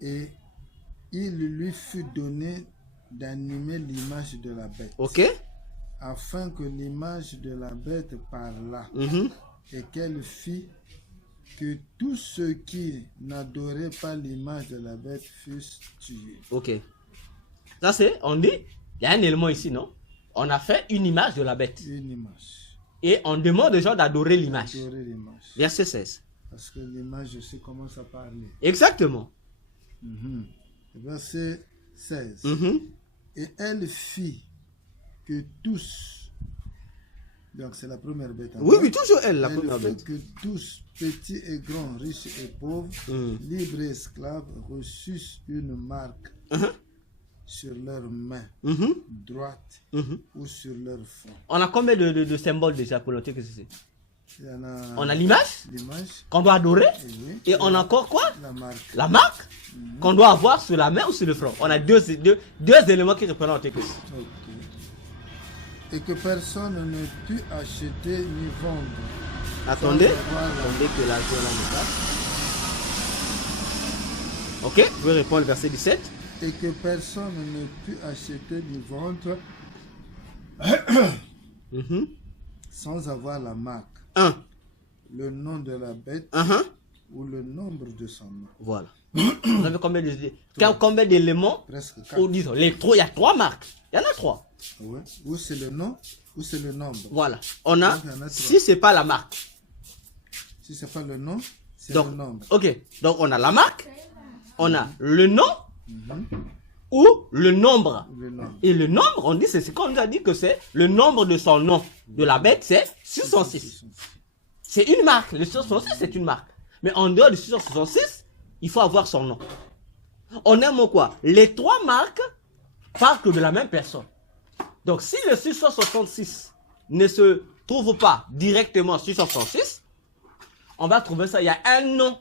Et il lui fut donné d'animer l'image de la bête. Ok. Afin que l'image de la bête parlât et qu'elle fit que tous ceux qui n'adoraient pas l'image de la bête fussent tués. Ok. Ça c'est, on dit, il y a un élément ici, non? On a fait une image de la bête. Une image. Et on demande aux gens d'adorer l'image. Adorer l'image. Verset 16. Parce que l'image aussi commence à parler. Exactement. Verset 16. Et elle fit que tous, donc c'est la première bête. Oui, oui, toujours elle, la première fait bête. que tous, petits et grands, riches et pauvres, libres et esclaves, reçussent une marque sur leurs mains droite ou sur leur front. On a combien de symboles déjà pour l'antichrist? Il y en a On a l'image qu'on doit adorer. Et on a encore quoi? La marque qu'on doit avoir sur la main ou sur le front. On a deux éléments qui représentent l'antichrist. Et que personne ne put acheter ni vendre. Attendez que l'argent là me passe. Ok, je vais répondre le verset 17. Et que personne ne put acheter ni vendre sans avoir la marque, le nom de la bête ou le nombre de son nom. Voilà. Vous avez combien d'éléments? Presque 4. Ou disons, il y a 3 marques. Il y en a 3. Ouais. Ou c'est le nom, ou c'est le nombre. Voilà. On a, Donc, si c'est pas la marque. Si c'est pas le nom, c'est Donc, le nombre. ok. Donc on a la marque, on a le nom ou le nombre. Et le nombre, on dit, c'est ce qu'on nous a dit que c'est le nombre de son nom. De la bête, c'est 666. C'est une marque. Le 666, c'est une marque. Mais en dehors du 666, il faut avoir son nom. On aime quoi? Les 3 marques parlent de la même personne. Donc si le 666 ne se trouve pas directement 666, on va trouver ça, il y a un nom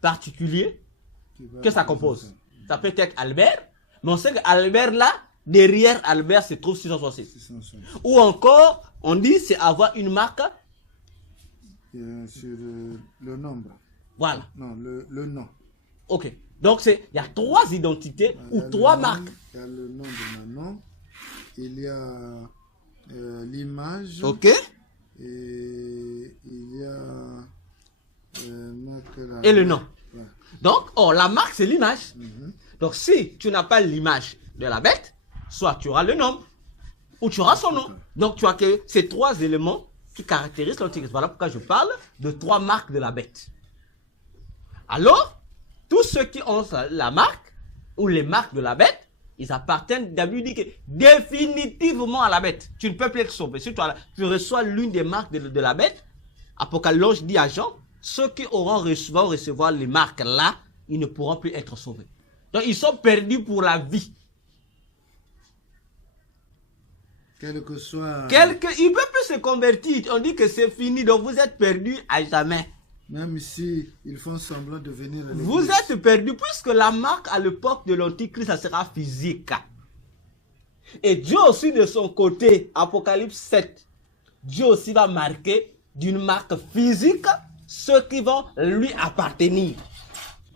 particulier que ça compose. Ça peut être Albert, mais on sait qu'Albert là, derrière Albert se trouve 666. Ou encore, on dit c'est avoir une marque sur le nombre. Voilà. Non, le nom. Ok. Donc il y a 3 identités ou 3 marques. Il y a le nom de Manon. Il y a l'image. Ok. Et il y a et le nom. Ouais. Donc, la marque, c'est l'image. Donc, si tu n'as pas l'image de la bête, soit tu auras le nom, ou tu auras son nom. Donc, tu as que ces 3 éléments qui caractérisent l'antichrist. Voilà pourquoi je parle de 3 marques de la bête. Alors, tous ceux qui ont la marque, ou les marques de la bête, ils appartiennent, David dit que définitivement à la bête. Tu ne peux plus être sauvé. Si tu reçois l'une des marques de la bête, Apocalypse dit à Jean, ceux qui vont recevoir les marques là, ils ne pourront plus être sauvés. Donc ils sont perdus pour la vie. Quel que soit... Il ne peut plus se convertir. On dit que c'est fini, donc vous êtes perdus à jamais. Même si ils font semblant de venir à l'église. Vous êtes perdus puisque la marque à l'époque de l'Antichrist, ça sera physique. Et Dieu aussi de son côté, Apocalypse 7, Dieu aussi va marquer d'une marque physique ceux qui vont lui appartenir.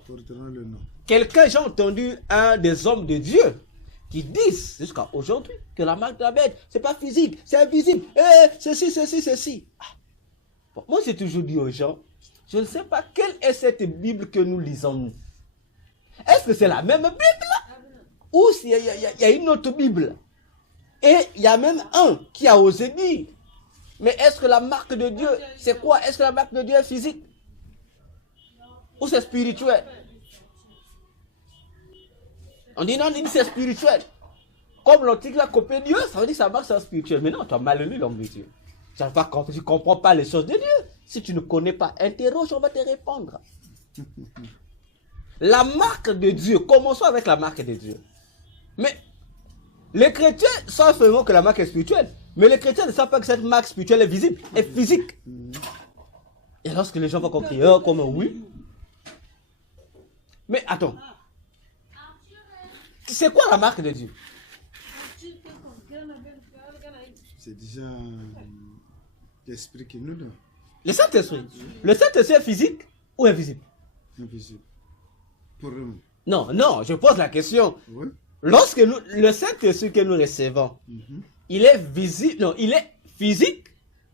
Porteront le nom. Quelqu'un, j'ai entendu un des hommes de Dieu qui disent jusqu'à aujourd'hui que la marque de la bête, c'est pas physique, c'est invisible. Ceci. Bon, moi, j'ai toujours dit aux gens, je ne sais pas quelle est cette Bible que nous lisons nous. Est-ce que c'est la même Bible ou s'il y a une autre Bible? Et il y a même un qui a osé dire, mais est-ce que la marque de Dieu, c'est quoi? Est-ce que la marque de Dieu est physique? Ou c'est spirituel? On dit non, c'est spirituel. Comme l'antique l'a copié Dieu, ça veut dire que sa marque c'est spirituel. Mais non, tu as mal lu l'homme de Dieu. Tu ne comprends pas les choses de Dieu. Si tu ne connais pas, interroge, on va te répondre. La marque de Dieu, commençons avec la marque de Dieu. Mais les chrétiens savent seulement que la marque est spirituelle. Mais les chrétiens ne savent pas que cette marque spirituelle est visible, est physique. Et lorsque les gens vont comprendre, comme oui. Mais attends. C'est quoi la marque de Dieu? C'est déjà l'esprit qui nous donne. Le Saint-Esprit. Le Saint-Esprit est physique ou invisible? Invisible. Pour nous. Non, non, je pose la question. Oui. Lorsque le Saint-Esprit que nous recevons, il est visible, non, il est physique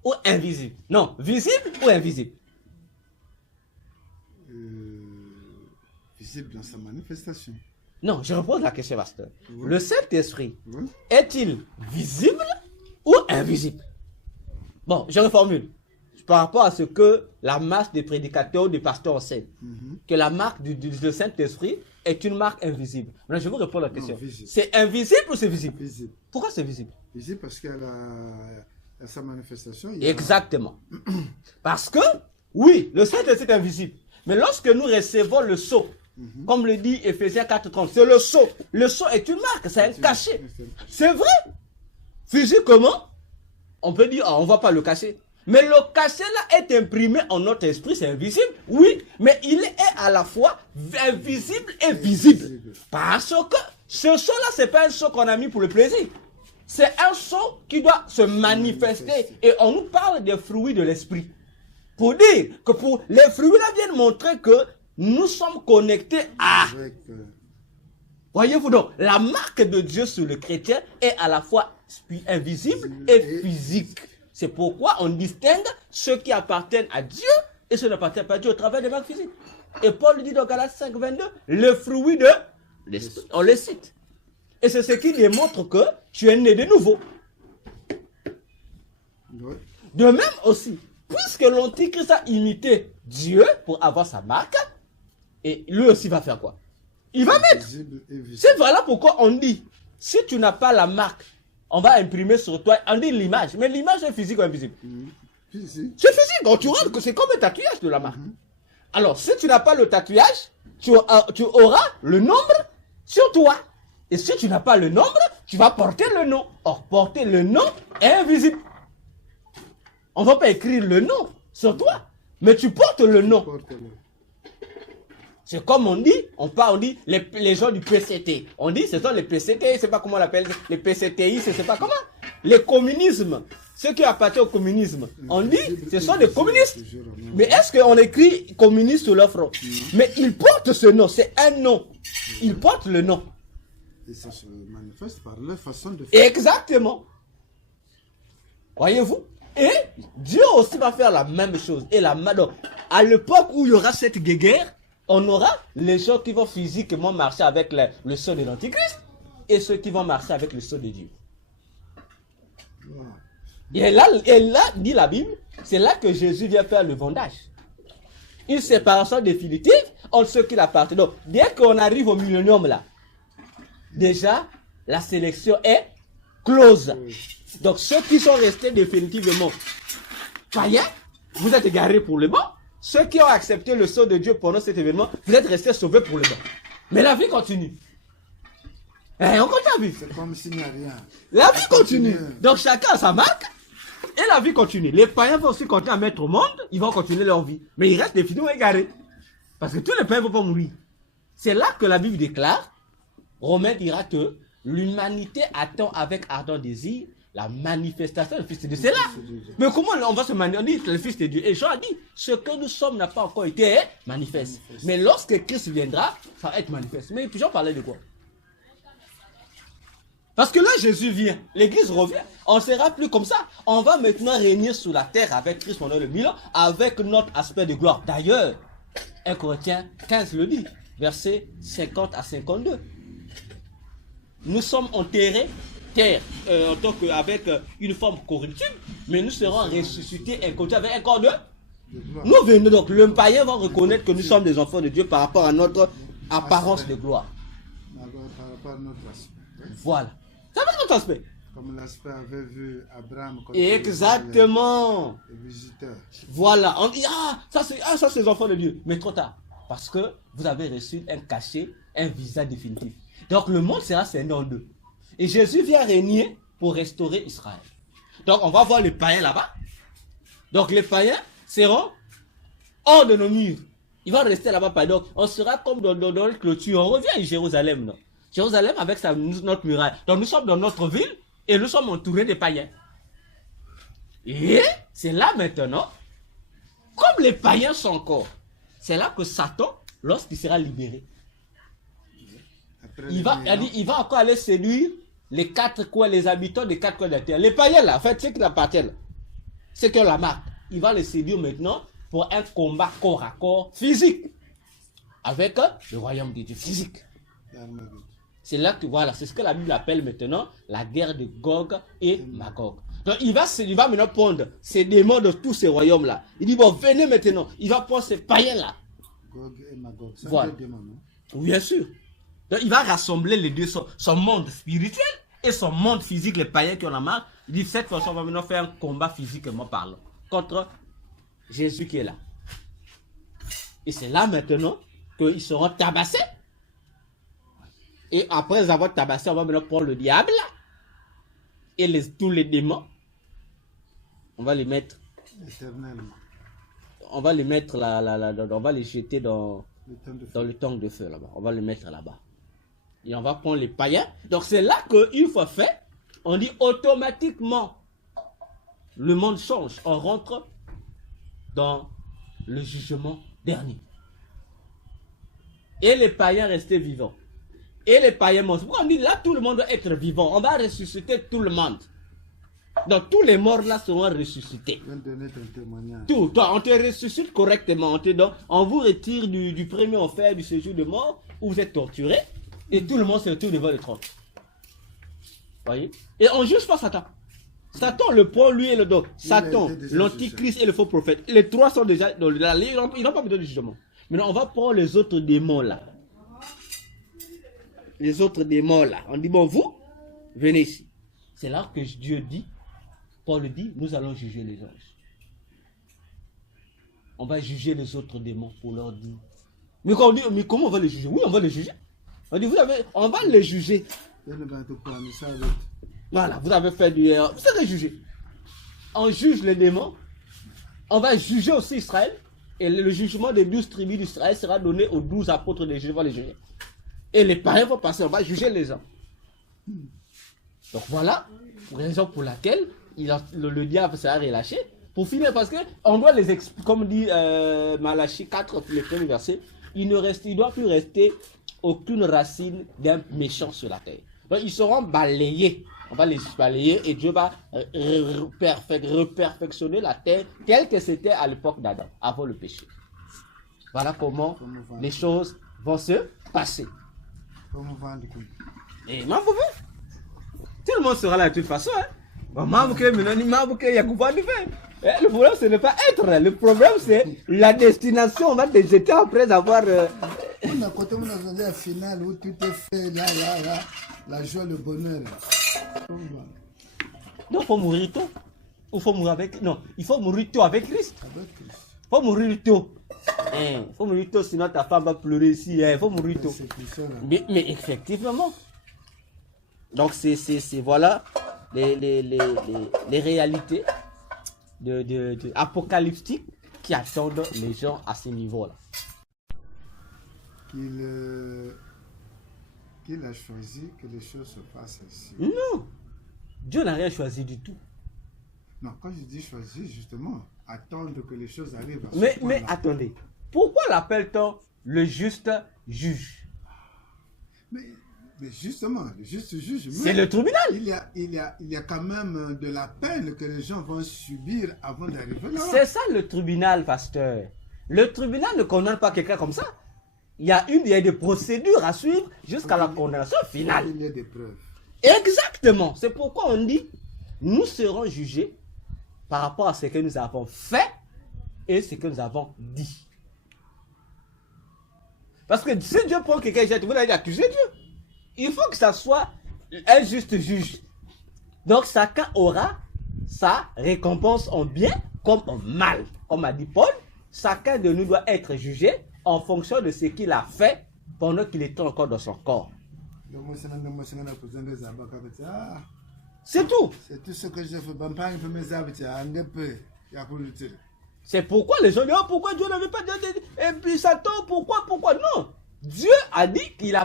ou invisible? Non, visible ou invisible? Visible dans sa manifestation. Non, je repose la question, pasteur. Oui. Le Saint-Esprit Oui. est-il visible ou invisible? Bon, je reformule. Par rapport à ce que la masse des prédicateurs ou des pasteurs enseignent, que la marque du Saint-Esprit est une marque invisible. Maintenant, je vais vous répondre à la question. C'est invisible ou c'est visible? Visible. Pourquoi c'est visible? Visible parce qu'elle a sa manifestation. Exactement. Parce que, oui, le Saint-Esprit est invisible. Mais lorsque nous recevons le sceau, comme le dit Ephésiens 4:30, c'est le sceau. Le sceau est une marque, c'est un cachet. C'est vrai. Physiquement, on peut dire, on ne va pas le cacher. Mais le cachet là est imprimé en notre esprit, c'est invisible, oui, mais il est à la fois invisible et visible. Parce que ce sceau-là, ce n'est pas un sceau qu'on a mis pour le plaisir. C'est un sceau qui doit se manifester. Et on nous parle des fruits de l'esprit. Pour dire que les fruits là viennent montrer que nous sommes connectés à... Voyez-vous donc, la marque de Dieu sur le chrétien est à la fois invisible et physique. C'est pourquoi on distingue ceux qui appartiennent à Dieu et ceux qui n'appartiennent pas à Dieu au travers des marques physiques. Et Paul dit dans Galates 5:22, le fruit de l'esprit. On le cite. Et c'est ce qui démontre que tu es né de nouveau. De même aussi, puisque l'Antichrist a imité Dieu pour avoir sa marque, et lui aussi va faire quoi? Il va mettre. C'est voilà pourquoi on dit, si tu n'as pas la marque, on va imprimer sur toi, on dit l'image. Mais l'image est physique ou invisible? C'est physique. Donc tu vois que c'est comme un tatouage de la marque. Alors, si tu n'as pas le tatouage, tu auras le nombre sur toi. Et si tu n'as pas le nombre, tu vas porter le nom. Or, porter le nom est invisible. On ne va pas écrire le nom sur toi, mais tu portes le nom. C'est comme on dit, on dit les gens du PCT. On dit ce sont les PCT, je ne sais pas comment on l'appelle, les PCTI, je ne sais pas comment. Les communismes, ceux qui appartiennent au communisme, on dit ce sont des communistes. Mais est-ce qu'on écrit communiste sur leur front? Mais ils portent ce nom, c'est un nom. Ils portent le nom. Et ça se manifeste par leur façon de faire. Exactement. Voyez-vous? Et Dieu aussi va faire la même chose. Et donc, à l'époque où il y aura cette guerre, on aura les gens qui vont physiquement marcher avec le sceau de l'Antichrist et ceux qui vont marcher avec le sceau de Dieu. Et là, dit la Bible, c'est là que Jésus vient faire le vendage. Une séparation définitive entre ceux qui l'appartiennent. Donc, dès qu'on arrive au millénium là, déjà, la sélection est close. Donc, ceux qui sont restés définitivement païens, vous êtes égarés pour le bon. Ceux qui ont accepté le sceau de Dieu pendant cet événement, vous êtes restés sauvés pour le bon. Mais la vie continue. On continue. C'est comme s'il n'y a rien. La vie continue. Donc, chacun a sa marque. Et la vie continue. Les païens vont aussi continuer à mettre au monde. Ils vont continuer leur vie. Mais ils restent définitivement égarés. Parce que tous les païens ne vont pas mourir. C'est là que la Bible déclare, Romain dira que l'humanité attend avec ardent désir la manifestation du Fils de Dieu. C'est là. Mais comment on va se manifester? On dit le Fils de Dieu. Et Jean a dit, ce que nous sommes n'a pas encore été manifeste. Mais lorsque Christ viendra, ça va être manifeste. Mais Jean parlait de quoi? Parce que là, Jésus vient, l'Église revient, on ne sera plus comme ça. On va maintenant régner sur la terre avec Christ pendant le 1000 ans, avec notre aspect de gloire. D'ailleurs, 1 Corinthiens 15 le dit, versets 50 à 52. Nous sommes enterrés, terre, en tant qu'avec une forme corruptible, mais nous serons ressuscités incorruptibles avec un corps de... Nous venons donc, le païen va reconnaître que nous sommes des enfants de Dieu par rapport à notre apparence de gloire. Par rapport à notre aspect. Voilà. Ça fait notre aspect. Comme l'aspect avait vu Abraham. Exactement. Les visiteurs. Voilà. On dit, ça c'est les enfants de Dieu. Mais trop tard. Parce que vous avez reçu un cachet, un visa définitif. Donc le monde sera scindé en deux. Et Jésus vient régner pour restaurer Israël. Donc on va voir les païens là-bas. Donc les païens seront hors de nos murs. Ils vont rester là-bas. Donc on sera comme dans les clôtures. On revient à Jérusalem. Non? Jérusalem avec notre muraille. Donc nous sommes dans notre ville et nous sommes entourés des païens. Et c'est là maintenant, comme les païens sont encore, c'est là que Satan, lorsqu'il sera libéré, il va encore aller séduire les quatre coins, les habitants des quatre coins de la terre. Les païens là, en fait, ceux qui l'appartiennent, ceux qui ont la marque, il va les séduire maintenant pour un combat corps à corps physique avec le royaume de Dieu physique. C'est là que voilà, c'est ce que la Bible appelle maintenant la guerre de Gog et Magog. Donc il va maintenant prendre ces démons de tous ces royaumes-là. Il dit, bon, venez maintenant. Il va prendre ces païens-là. Gog et Magog, c'est voilà. Des démons, non? Oui, bien sûr. Donc il va rassembler les deux, son monde spirituel et son monde physique, les païens qui en ont marre. Il dit, cette fois, on va maintenant faire un combat physiquement parlant contre Jésus qui est là. Et c'est là maintenant qu'ils seront tabassés. Et après avoir tabassé, on va maintenant prendre le diable et tous les démons. On va les mettre. On va les mettre on va les jeter dans le temps de feu là-bas. On va les mettre là-bas. Et on va prendre les païens. Donc c'est là qu'une fois fait, on dit automatiquement, le monde change. On rentre dans le jugement dernier. Et les païens restaient vivants. Et les païens morts. Pourquoi on dit là tout le monde doit être vivant? On va ressusciter tout le monde. Donc tous les morts là seront ressuscités. Tout, toi, on te ressuscite correctement. On vous retire du premier enfer du séjour de mort où vous êtes torturé. Et tout le monde se retrouve devant le trône. Voyez? Et on ne juge pas Satan. Satan le prend lui et le dos. Satan, l'antichrist et le faux prophète. Les trois sont déjà dans ils n'ont pas besoin de jugement. Maintenant on va prendre les autres démons là. Les autres démons là. On dit, bon, vous, venez ici. C'est là que Dieu dit, Paul dit, nous allons juger les anges. On va juger les autres démons pour leur dire. Mais quand on dit, mais comment on va les juger? Oui, on va les juger. On dit, on va les juger. Voilà, vous avez fait du erreur. Vous serez jugé. On juge les démons. On va juger aussi Israël. Et le jugement des 12 tribus d'Israël sera donné aux 12 apôtres de Jésus. On va les juger. Et les païens vont passer, on va juger les gens. Donc voilà, raison pour laquelle le diable sera relâché. Pour finir, parce qu'on doit les expliquer, comme dit Malachie 4, le premier verset, il ne doit plus rester aucune racine d'un méchant sur la terre. Donc ils seront balayés. On va les balayer et Dieu va reperfectionner la terre telle que c'était à l'époque d'Adam, avant le péché. Voilà comment les choses vont se passer. Et tout le monde sera là de toute façon. Le problème, ce n'est pas être. Le problème, c'est la destination. On va te jeter après avoir. On a côté un final où tout est fait, là, la joie, le bonheur. Donc, il faut mourir tôt. Ou faut mourir avec. Non, il faut mourir tôt avec Christ. Il faut mourir tôt. Il faut mourir tôt, sinon ta femme va pleurer ici. Il faut mourir tôt. Mais effectivement. Donc, c'est voilà les réalités apocalyptiques qui attendent les gens à ce niveau-là. Qu'il a choisi que les choses se passent ainsi. Non, Dieu n'a rien choisi du tout. Non, quand je dis choisir, justement, attendre que les choses arrivent. Mais attendez, pourquoi l'appelle-t-on le juste juge? Mais justement, le juste juge, c'est le tribunal. Il y a quand même de la peine que les gens vont subir avant d'arriver là. C'est ça le tribunal, pasteur. Le tribunal ne condamne pas quelqu'un comme ça. Il y a des procédures à suivre jusqu'à la condamnation finale. Il y a des preuves. Exactement. C'est pourquoi on dit, nous serons jugés par rapport à ce que nous avons fait et ce que nous avons dit. Parce que si Dieu prend quelqu'un, vous allez accuser Dieu. Il faut que ça soit un juste juge. Donc chacun aura sa récompense en bien comme en mal. Comme a dit Paul, chacun de nous doit être jugé en fonction de ce qu'il a fait pendant qu'il était encore dans son corps. C'est tout. C'est tout ce que je fais. C'est pourquoi les gens disent, oh, pourquoi Dieu n'avait pas dit, et puis Satan, pourquoi, non. Dieu a dit qu'il a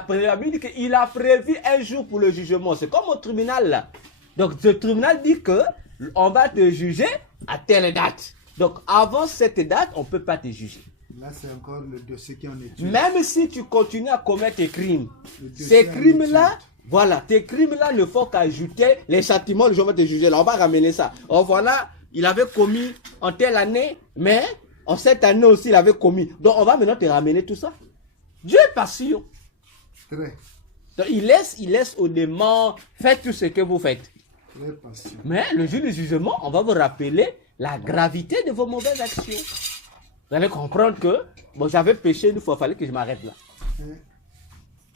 prévu un jour pour le jugement. C'est comme au tribunal là. Donc ce tribunal dit que on va te juger à telle date. Donc avant cette date, on ne peut pas te juger. Là, c'est encore le dossier qui en est. Même si tu continues à commettre tes crimes, ces crimes-là, voilà, tes crimes-là ne font qu'ajouter les châtiments, le jour où on va te juger. Là, on va ramener ça. Oh, voilà, il avait commis en telle année, mais en cette année aussi, il avait commis. Donc, on va maintenant te ramener tout ça. Dieu est patient. Très. Donc, il laisse au démon, faites tout ce que vous faites. Très patient. Mais le jour du jugement, on va vous rappeler la gravité de vos mauvaises actions. Vous allez comprendre que, bon, j'avais péché une fois, il fallait que je m'arrête là.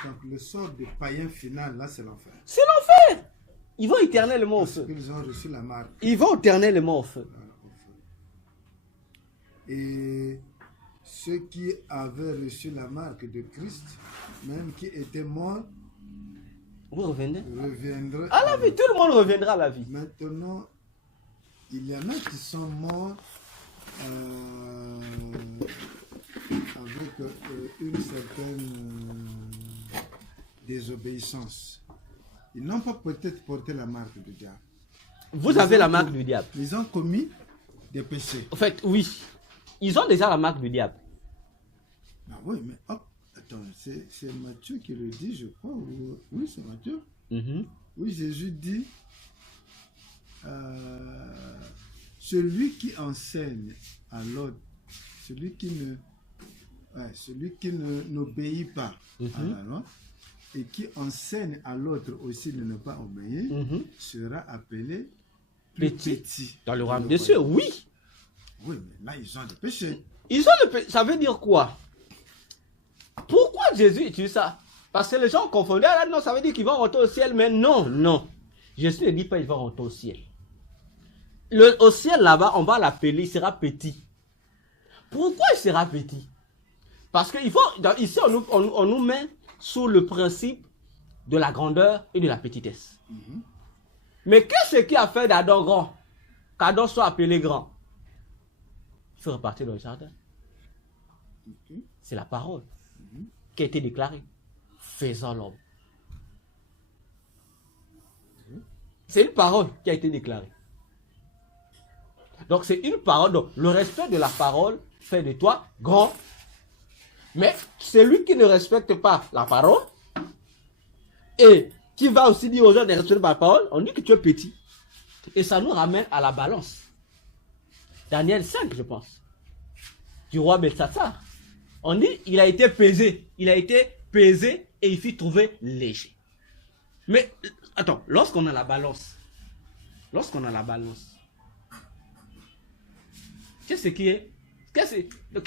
Donc, le sort du païen final, là, c'est l'enfer. C'est l'enfer. Ils vont éternellement au feu. Ils ont reçu la marque. Ils vont éternellement au feu. Et ceux qui avaient reçu la marque de Christ, même qui étaient morts, vous reviendraient à la vie. Tout le monde reviendra à la vie. Maintenant, il y en a qui sont morts avec une certaine désobéissance. Ils n'ont pas peut-être porté la marque du diable. Vous avez la marque du diable. Ils ont commis des péchés. En fait, oui. Ils ont déjà la marque du diable. Ah oui, mais hop, attends, c'est Matthieu qui le dit, je crois. Oui, c'est Matthieu. Oui, Jésus dit, celui qui enseigne à l'autre, celui qui n'obéit pas à la loi, et qui enseigne à l'autre aussi de ne pas obéir, sera appelé petit. Dans le royaume des cieux, oui. Oui, mais là, ils ont des péchés. Ils ont le péché. Ça veut dire quoi? Pourquoi Jésus utilise ça? Parce que les gens confondent. Ah non, ça veut dire qu'ils vont rentrer au ciel, mais non, non. Jésus ne dit pas qu'ils vont rentrer au ciel. Au ciel, là-bas, on va l'appeler, il sera petit. Pourquoi il sera petit? Parce que ici, on nous met sous le principe de la grandeur et de la petitesse. Mais qu'est-ce qui a fait d'Adam grand? Qu'Adam soit appelé grand? Il faut repartir dans le jardin. C'est la parole qui a été déclarée. Faisant l'homme. C'est une parole qui a été déclarée. Donc c'est une parole. Donc le respect de la parole fait de toi grand. Mais celui qui ne respecte pas la parole et qui va aussi dire aux gens de respecter la parole, on dit que tu es petit. Et ça nous ramène à la balance. Daniel 5, je pense. Du roi Belshazzar. On dit il a été pesé. Il a été pesé et il fut trouvé léger. Mais attends, lorsqu'on a la balance, qu'est-ce qui est? Quelle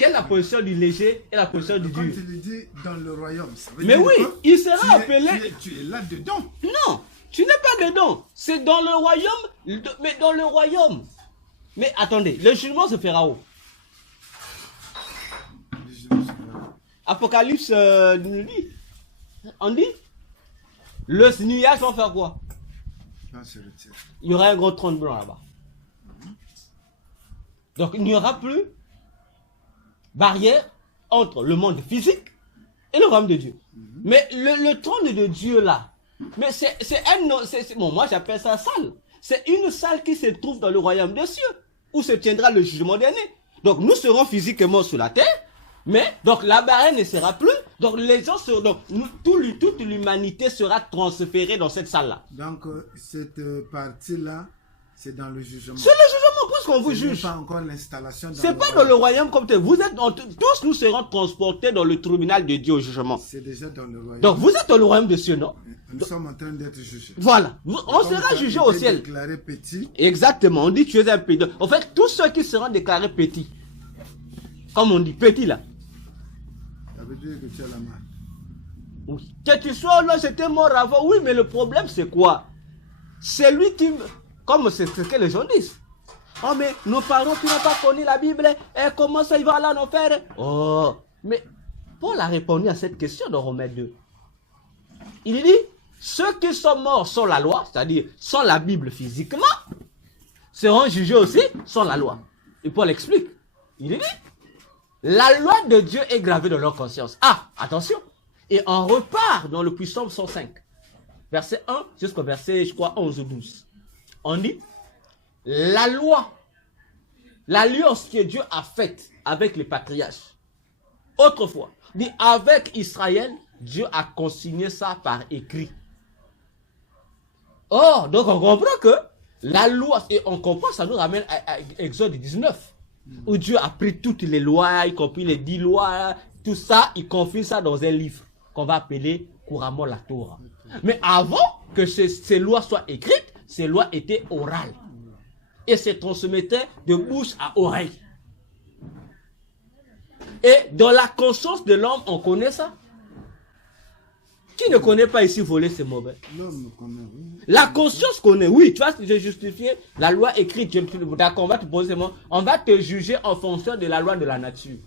est la position du léger et la position du dur? Comme tu le dis, dans le royaume. Ça veut mais dire oui, il sera appelé. Tu es là-dedans. Non, tu n'es pas dedans. C'est dans le royaume. Mais dans le royaume. Mais attendez, le jugement se fera où? Apocalypse nous dit. On dit. Le nuage va faire quoi? Il y aura un gros trône blanc là-bas. Donc il n'y aura plus barrière entre le monde physique et le royaume de Dieu. Mais le trône de Dieu là, mais c'est bon, moi j'appelle ça salle. C'est une salle qui se trouve dans le royaume des cieux, où se tiendra le jugement dernier. Donc nous serons physiquement sur la terre, mais donc la barrière ne sera plus. Donc les gens seront, donc toute l'humanité sera transférée dans cette salle là. Donc cette partie là, c'est dans le jugement. C'est le jugement, puisqu'on vous juge. C'est pas encore l'installation. C'est pas dans le royaume comme tel. Vous êtes tous nous serons transportés dans le tribunal de Dieu au jugement. C'est déjà dans le royaume. Donc vous êtes dans le royaume des cieux, non? Nous sommes en train d'être jugés. Voilà. On sera jugé au ciel. Déclaré petit. Exactement. On dit tu es un petit. En fait, tous ceux qui seront déclarés petits, comme on dit, petit là. Ça veut dire que tu as la marque. Oui. Que tu sois là, j'étais mort avant. Oui, mais le problème, c'est quoi? C'est lui qui... Comme c'est ce que les gens disent. Oh, mais nos parents qui n'ont pas connu la Bible, et comment ça, ils vont aller en enfer? Oh, mais Paul a répondu à cette question dans Romains 2. Il dit, ceux qui sont morts sans la loi, c'est-à-dire sans la Bible physiquement, seront jugés aussi sans la loi. Et Paul explique. Il dit, la loi de Dieu est gravée dans leur conscience. Ah, attention. Et on repart dans le Psaume 105, verset 1 jusqu'au verset, je crois, 11 ou 12. On dit, la loi, l'alliance que Dieu a faite avec les patriarches, autrefois, dit avec Israël, Dieu a consigné ça par écrit. Oh, donc on comprend que la loi, et on comprend, ça nous ramène à Exode 19, où Dieu a pris toutes les lois, y compris les 10 lois, tout ça, il confie ça dans un livre qu'on va appeler couramment la Torah. Mais avant que ces lois soient écrites, ces lois étaient orales et se transmettaient de bouche à oreille. Et dans la conscience de l'homme, on connaît ça. Qui ne connaît pas ici voler, c'est mauvais. L'homme connaît, oui. La conscience connaît, oui. Tu vois, j'ai justifié la loi écrite. D'accord, on va te poser moi. On va te juger en fonction de la loi de la nature.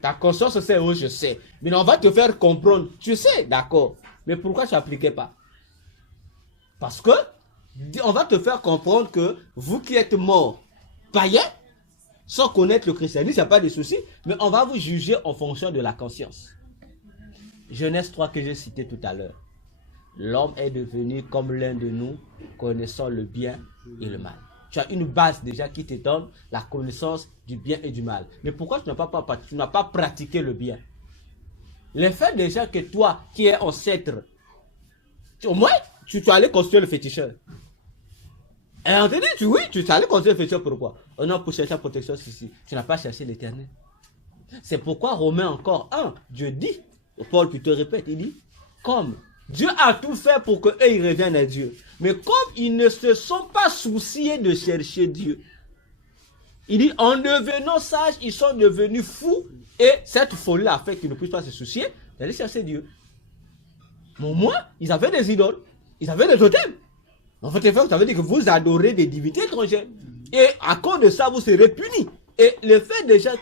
Ta conscience sait, oui, je sais. Mais on va te faire comprendre. Tu sais, d'accord. Mais pourquoi tu n'appliquais pas? Parce que on va te faire comprendre que vous qui êtes morts, païens, sans connaître le christianisme, il n'y a pas de souci, mais on va vous juger en fonction de la conscience. Genèse 3 que j'ai cité tout à l'heure. L'homme est devenu comme l'un de nous, connaissant le bien et le mal. Tu as une base déjà qui te donne la connaissance du bien et du mal. Mais pourquoi tu n'as pas pratiqué le bien? Le fait déjà que toi, qui es ancêtre, au moins, tu es allé construire le féticheur. Et on te dit, oui, tu es allé construire le féticheur, pourquoi? Oh non, pour chercher la protection, si. Tu n'as pas cherché l'éternel. C'est pourquoi Romains encore 1, Dieu dit, Paul plutôt répète, il dit, comme Dieu a tout fait pour qu'eux ils reviennent à Dieu. Mais comme ils ne se sont pas souciés de chercher Dieu, il dit, en devenant sages, ils sont devenus fous. Et cette folie a fait qu'ils ne puissent pas se soucier d'aller chercher Dieu. Mais au moins, ils avaient des idoles. Ils avaient des totems. En fait, ça veut dire que vous adorez des divinités étrangères. Et à cause de ça, vous serez punis. Et le fait déjà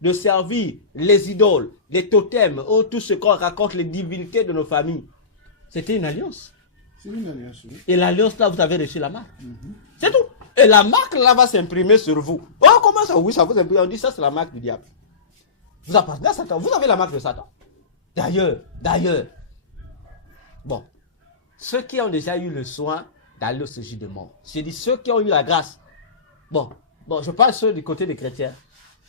de servir les idoles, les totems, ou tout ce qu'on raconte, les divinités de nos familles, c'était une alliance. C'est une alliance, oui. Et l'alliance là, vous avez reçu la marque. C'est tout. Et la marque là va s'imprimer sur vous. Oh, comment ça? Oui, ça vous imprime. On dit ça, c'est la marque du diable. Vous appartenez à Satan. Vous avez la marque de Satan. D'ailleurs. Bon. Ceux qui ont déjà eu le soin d'aller au séjour de mort. Je dis ceux qui ont eu la grâce. Bon, je parle ceux du côté des chrétiens.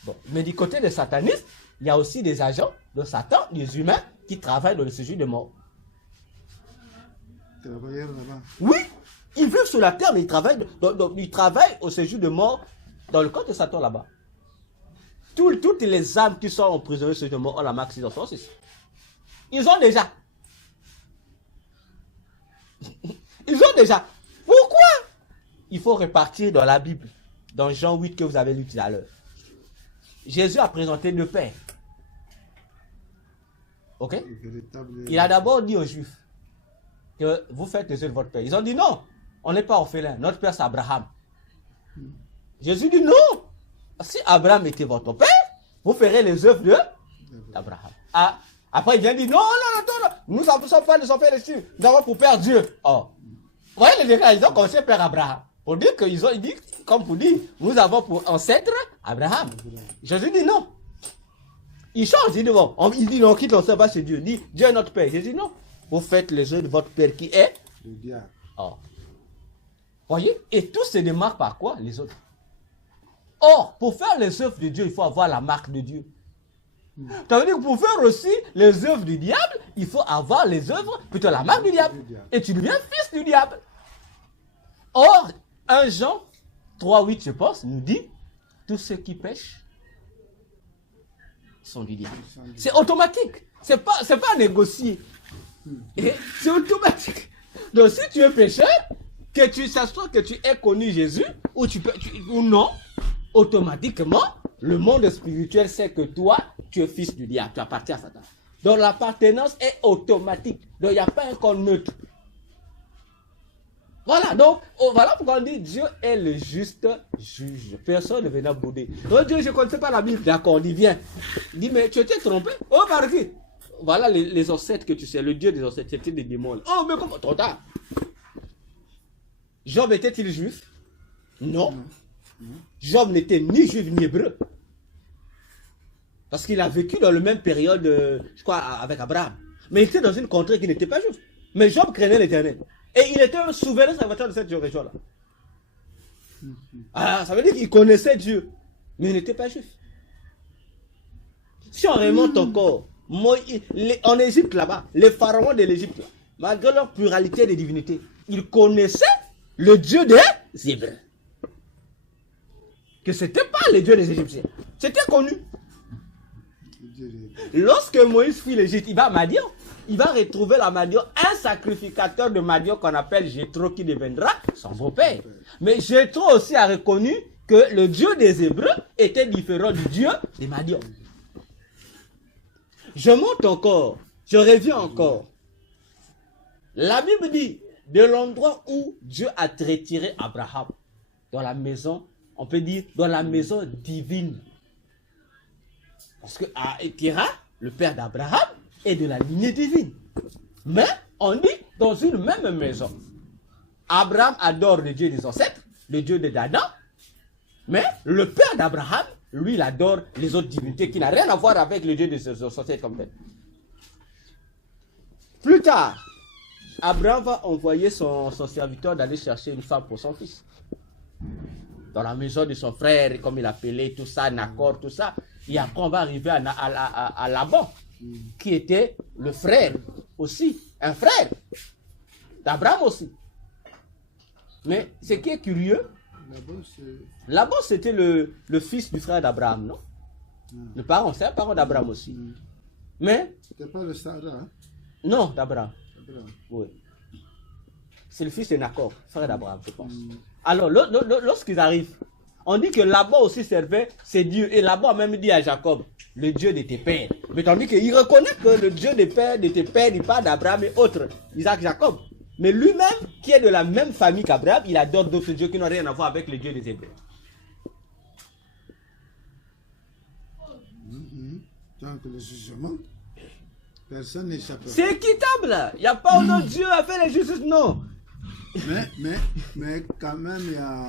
Bon, mais du côté des satanistes, il y a aussi des agents de Satan, des humains, qui travaillent dans le séjour de mort. Travailleurs là-bas. Oui, ils vivent sur la terre, mais ils travaillent au séjour de mort dans le corps de Satan là-bas. Toutes les âmes qui sont emprisonnées au séjour de mort ont la marque 666. Ils ont déjà. Pourquoi? Il faut repartir dans la Bible, dans Jean 8 que vous avez lu tout à l'heure. Jésus a présenté deux pères. Ok? Il a d'abord dit aux Juifs que vous faites les œuvres de votre père. Ils ont dit non, on n'est pas orphelin. Notre père c'est Abraham. Jésus dit non. Si Abraham était votre père, vous ferez les œuvres d'Abraham. Ah, après il vient dire non, nous ne sommes pas les enfants des cieux. Nous avons pour père Dieu. Oh. Vous voyez les dégâts, ils ont commencé père Abraham. Pour dire qu'ils ont dit, comme pour dire, nous avons pour ancêtre Abraham. Jésus dit non. Il change, il dit bon. Il dit non, quitte l'ancêtre, va chez Dieu. Il dit Dieu est notre père. Jésus dit non. Vous faites les œuvres de votre père qui est le diable. Oh. Voyez? Et tout se démarque par quoi? Les autres. Or, pour faire les œuvres de Dieu, il faut avoir la marque de Dieu. Ça veut dire que pour faire aussi les œuvres du diable, il faut avoir les œuvres, plutôt la marque du diable. Et tu deviens fils du diable. Or, 1 Jean 3,8, je pense, nous dit, tous ceux qui pêchent sont du diable. C'est automatique. C'est pas négocié. C'est automatique. Donc, si tu es pécheur, que tu s'assois que tu aies connu Jésus, ou non, automatiquement, le monde spirituel sait que toi, tu es fils du diable, tu appartiens à Satan. Donc l'appartenance est automatique. Donc il n'y a pas un corps neutre. Voilà, donc voilà pourquoi on dit Dieu est le juste juge. Personne ne viendra bouder. Donc Dieu, je ne connaissais pas la Bible. D'accord, on dit viens. Il dit, mais tu étais trompé. Oh, par qui? Voilà les ancêtres que tu sais, le Dieu des ancêtres, c'était des démons. Oh, mais comment? Trop tard. Job était-il juif? Non. Job n'était ni juif ni hébreu. Parce qu'il a vécu dans la même période, je crois, avec Abraham. Mais il était dans une contrée qui n'était pas juive. Mais Job craignait l'Éternel. Et il était un souverain serviteur de cette région-là. Ah, ça veut dire qu'il connaissait Dieu. Mais il n'était pas juif. Si on remonte encore, en Égypte là-bas, les pharaons de l'Égypte, malgré leur pluralité de divinités, ils connaissaient le Dieu des Hébreux. Que ce n'était pas le Dieu des Égyptiens. C'était connu. Lorsque Moïse fuit l'Égypte, il va à Madian. Il va retrouver la Madian, un sacrificateur de Madian qu'on appelle Jéthro qui deviendra son beau-père. Mais Jéthro aussi a reconnu que le Dieu des Hébreux était différent du Dieu des Madian. Je monte encore, je reviens encore. La Bible dit, de l'endroit où Dieu a retiré Abraham, dans la maison, on peut dire, dans la maison divine. Parce que Terah, le père d'Abraham, est de la lignée divine. Mais on dit dans une même maison. Abraham adore le Dieu des ancêtres, le Dieu d'Adam. Mais le père d'Abraham, lui, il adore les autres divinités qui n'ont rien à voir avec le Dieu des ancêtres comme tel. Plus tard, Abraham va envoyer son serviteur d'aller chercher une femme pour son fils. Dans la maison de son frère, comme il appelait tout ça, Nacor, tout ça. Et après, on va arriver à Laban, qui était le frère aussi, un frère d'Abraham aussi. Mais ce qui est curieux, Laban c'était le fils du frère d'Abraham, non? Le parent, c'est un parent d'Abraham aussi. Mais c'était pas le Sarah, hein? Non, d'Abraham. Oui. C'est le fils de Nacor, frère d'Abraham, je pense. Alors, lorsqu'ils arrivent, on dit que Laban aussi servait ses dieux. Et Laban a même dit à Jacob, le Dieu de tes pères. Mais tandis qu'il reconnaît que le Dieu des pères, de tes pères, il parle d'Abraham et autres, Isaac, Jacob. Mais lui-même, qui est de la même famille qu'Abraham, il adore d'autres dieux qui n'ont rien à voir avec le Dieu des Hébreux. Donc le jugement, personne n'échappe. C'est équitable. Il n'y a pas un autre Dieu à faire la justice, non. Mais quand même, il y a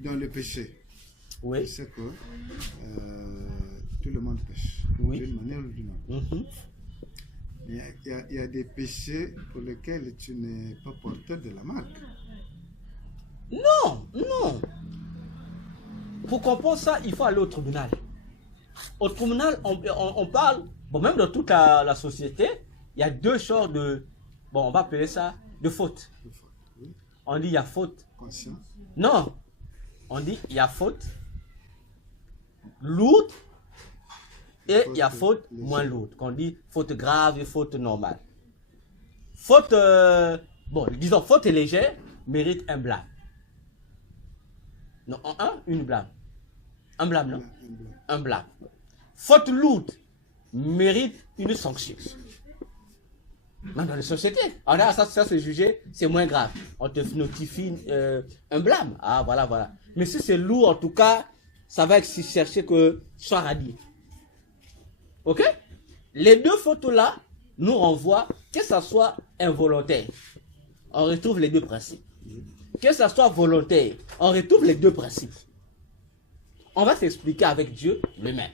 dans le péché. Oui. C'est que tout le monde pêche. Oui. D'une manière ou d'une autre. Il y a des péchés pour lesquels tu n'es pas porteur de la marque. Non, non. Pour comprendre ça, il faut aller au tribunal. Au tribunal, on parle, bon, même dans toute la société, il y a deux genres de, bon, on va appeler ça de faute. Oui. On dit il y a faute. Conscient. Non. On dit il y a faute lourde et il y a faute moins lourde. Qu'on dit faute grave et faute normale. Faute, bon, disons faute légère mérite un blâme. Non, une blâme. Un blâme, non? Un blâme. Faute lourde mérite une sanction. Même dans les sociétés. Alors ça c'est jugé, c'est moins grave. On te notifie un blâme. Ah, voilà. Mais si c'est lourd, en tout cas, ça va chercher que tu sois radié. Ok? Les deux fautes-là nous renvoient, que ça soit involontaire, on retrouve les deux principes. Que ça soit volontaire, on retrouve les deux principes. On va s'expliquer avec Dieu lui-même.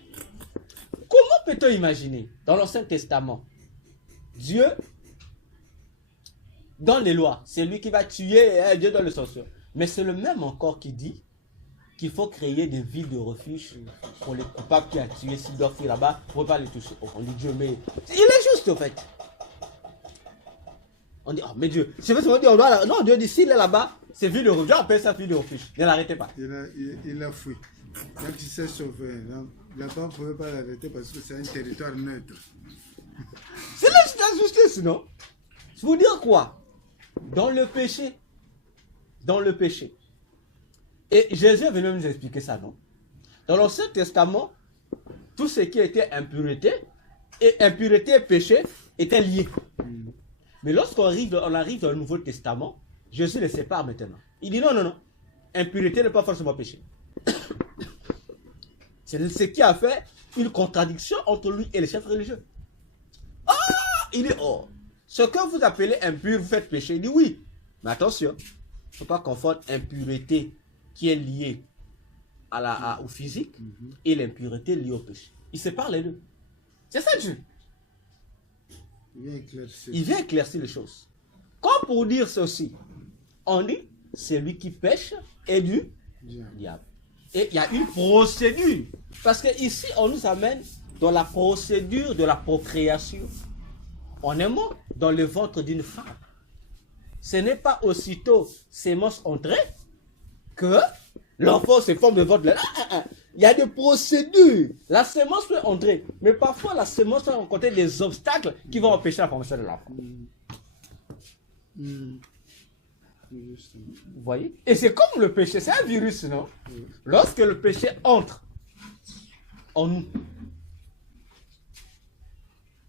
Comment peut-on imaginer, dans l'Ancien Testament, Dieu, dans les lois, c'est lui qui va tuer, Dieu donne le censure. Mais c'est le même encore qui dit qu'il faut créer des villes de refuge pour les coupables qui ont tué, s'ils doivent fuir là-bas, pour ne pas les toucher. On dit Dieu, mais il est juste en fait. On dit, oh mais Dieu, je veux dire, on doit, non, Dieu dit, s'il est là-bas, c'est ville de refuge. Dieu appelle ça ville de refuge. Ne l'arrêtez pas. Il a fui. Donc il s'est sauvé. Là-bas, on ne pouvait pas l'arrêter parce que c'est un territoire neutre. C'est la justice, non? Je vous dire quoi? Dans le péché. Et Jésus est venu nous expliquer ça, non? Dans l'Ancien Testament, tout ce qui était impureté et péché étaient liés. Mais lorsqu'on arrive dans le Nouveau Testament, Jésus les sépare maintenant. Il dit non. Impureté n'est pas forcément péché. C'est ce qui a fait une contradiction entre lui et les chefs religieux. Il dit, ce que vous appelez impur, vous faites péché. Il dit oui. Mais attention, il ne faut pas confondre impureté qui est liée au physique et l'impureté liée au péché. Il sépare les deux. C'est ça Dieu. Il vient éclaircir les choses. Comme pour dire ceci, on dit, c'est lui qui pêche et du diable. Et il y a une procédure. Parce que ici, on nous amène dans la procédure de la procréation. On est mort dans le ventre d'une femme. Ce n'est pas aussitôt sémence entrée que l'enfant se forme de ventre. Il y a des procédures. La sémence peut entrer. Mais parfois, la sémence va rencontrer des obstacles qui vont empêcher la formation de l'enfant. Vous voyez? Et c'est comme le péché. C'est un virus, non? Lorsque le péché entre en nous,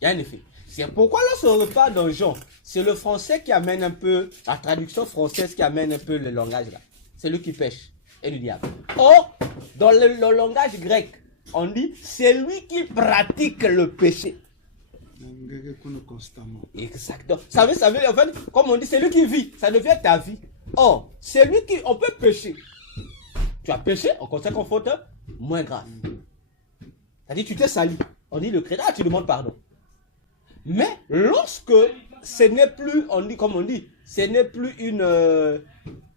il y a un effet. C'est pourquoi lorsqu'on repart dans Jean, c'est le français qui amène un peu, la traduction française qui amène un peu le langage là. C'est lui qui pêche et le diable. Or, dans le langage grec, on dit c'est lui qui pratique le péché. Constamment. Exactement. Ça veut, en fait, comme on dit, c'est lui qui vit. Ça devient ta vie. Or, c'est lui qui, on peut pécher. Tu as péché, on considère qu'on faute moins grave. C'est-à-dire, tu t'es sali. On dit le chrétien, tu demandes pardon. Mais lorsque ce n'est plus, on dit comme on dit, ce n'est plus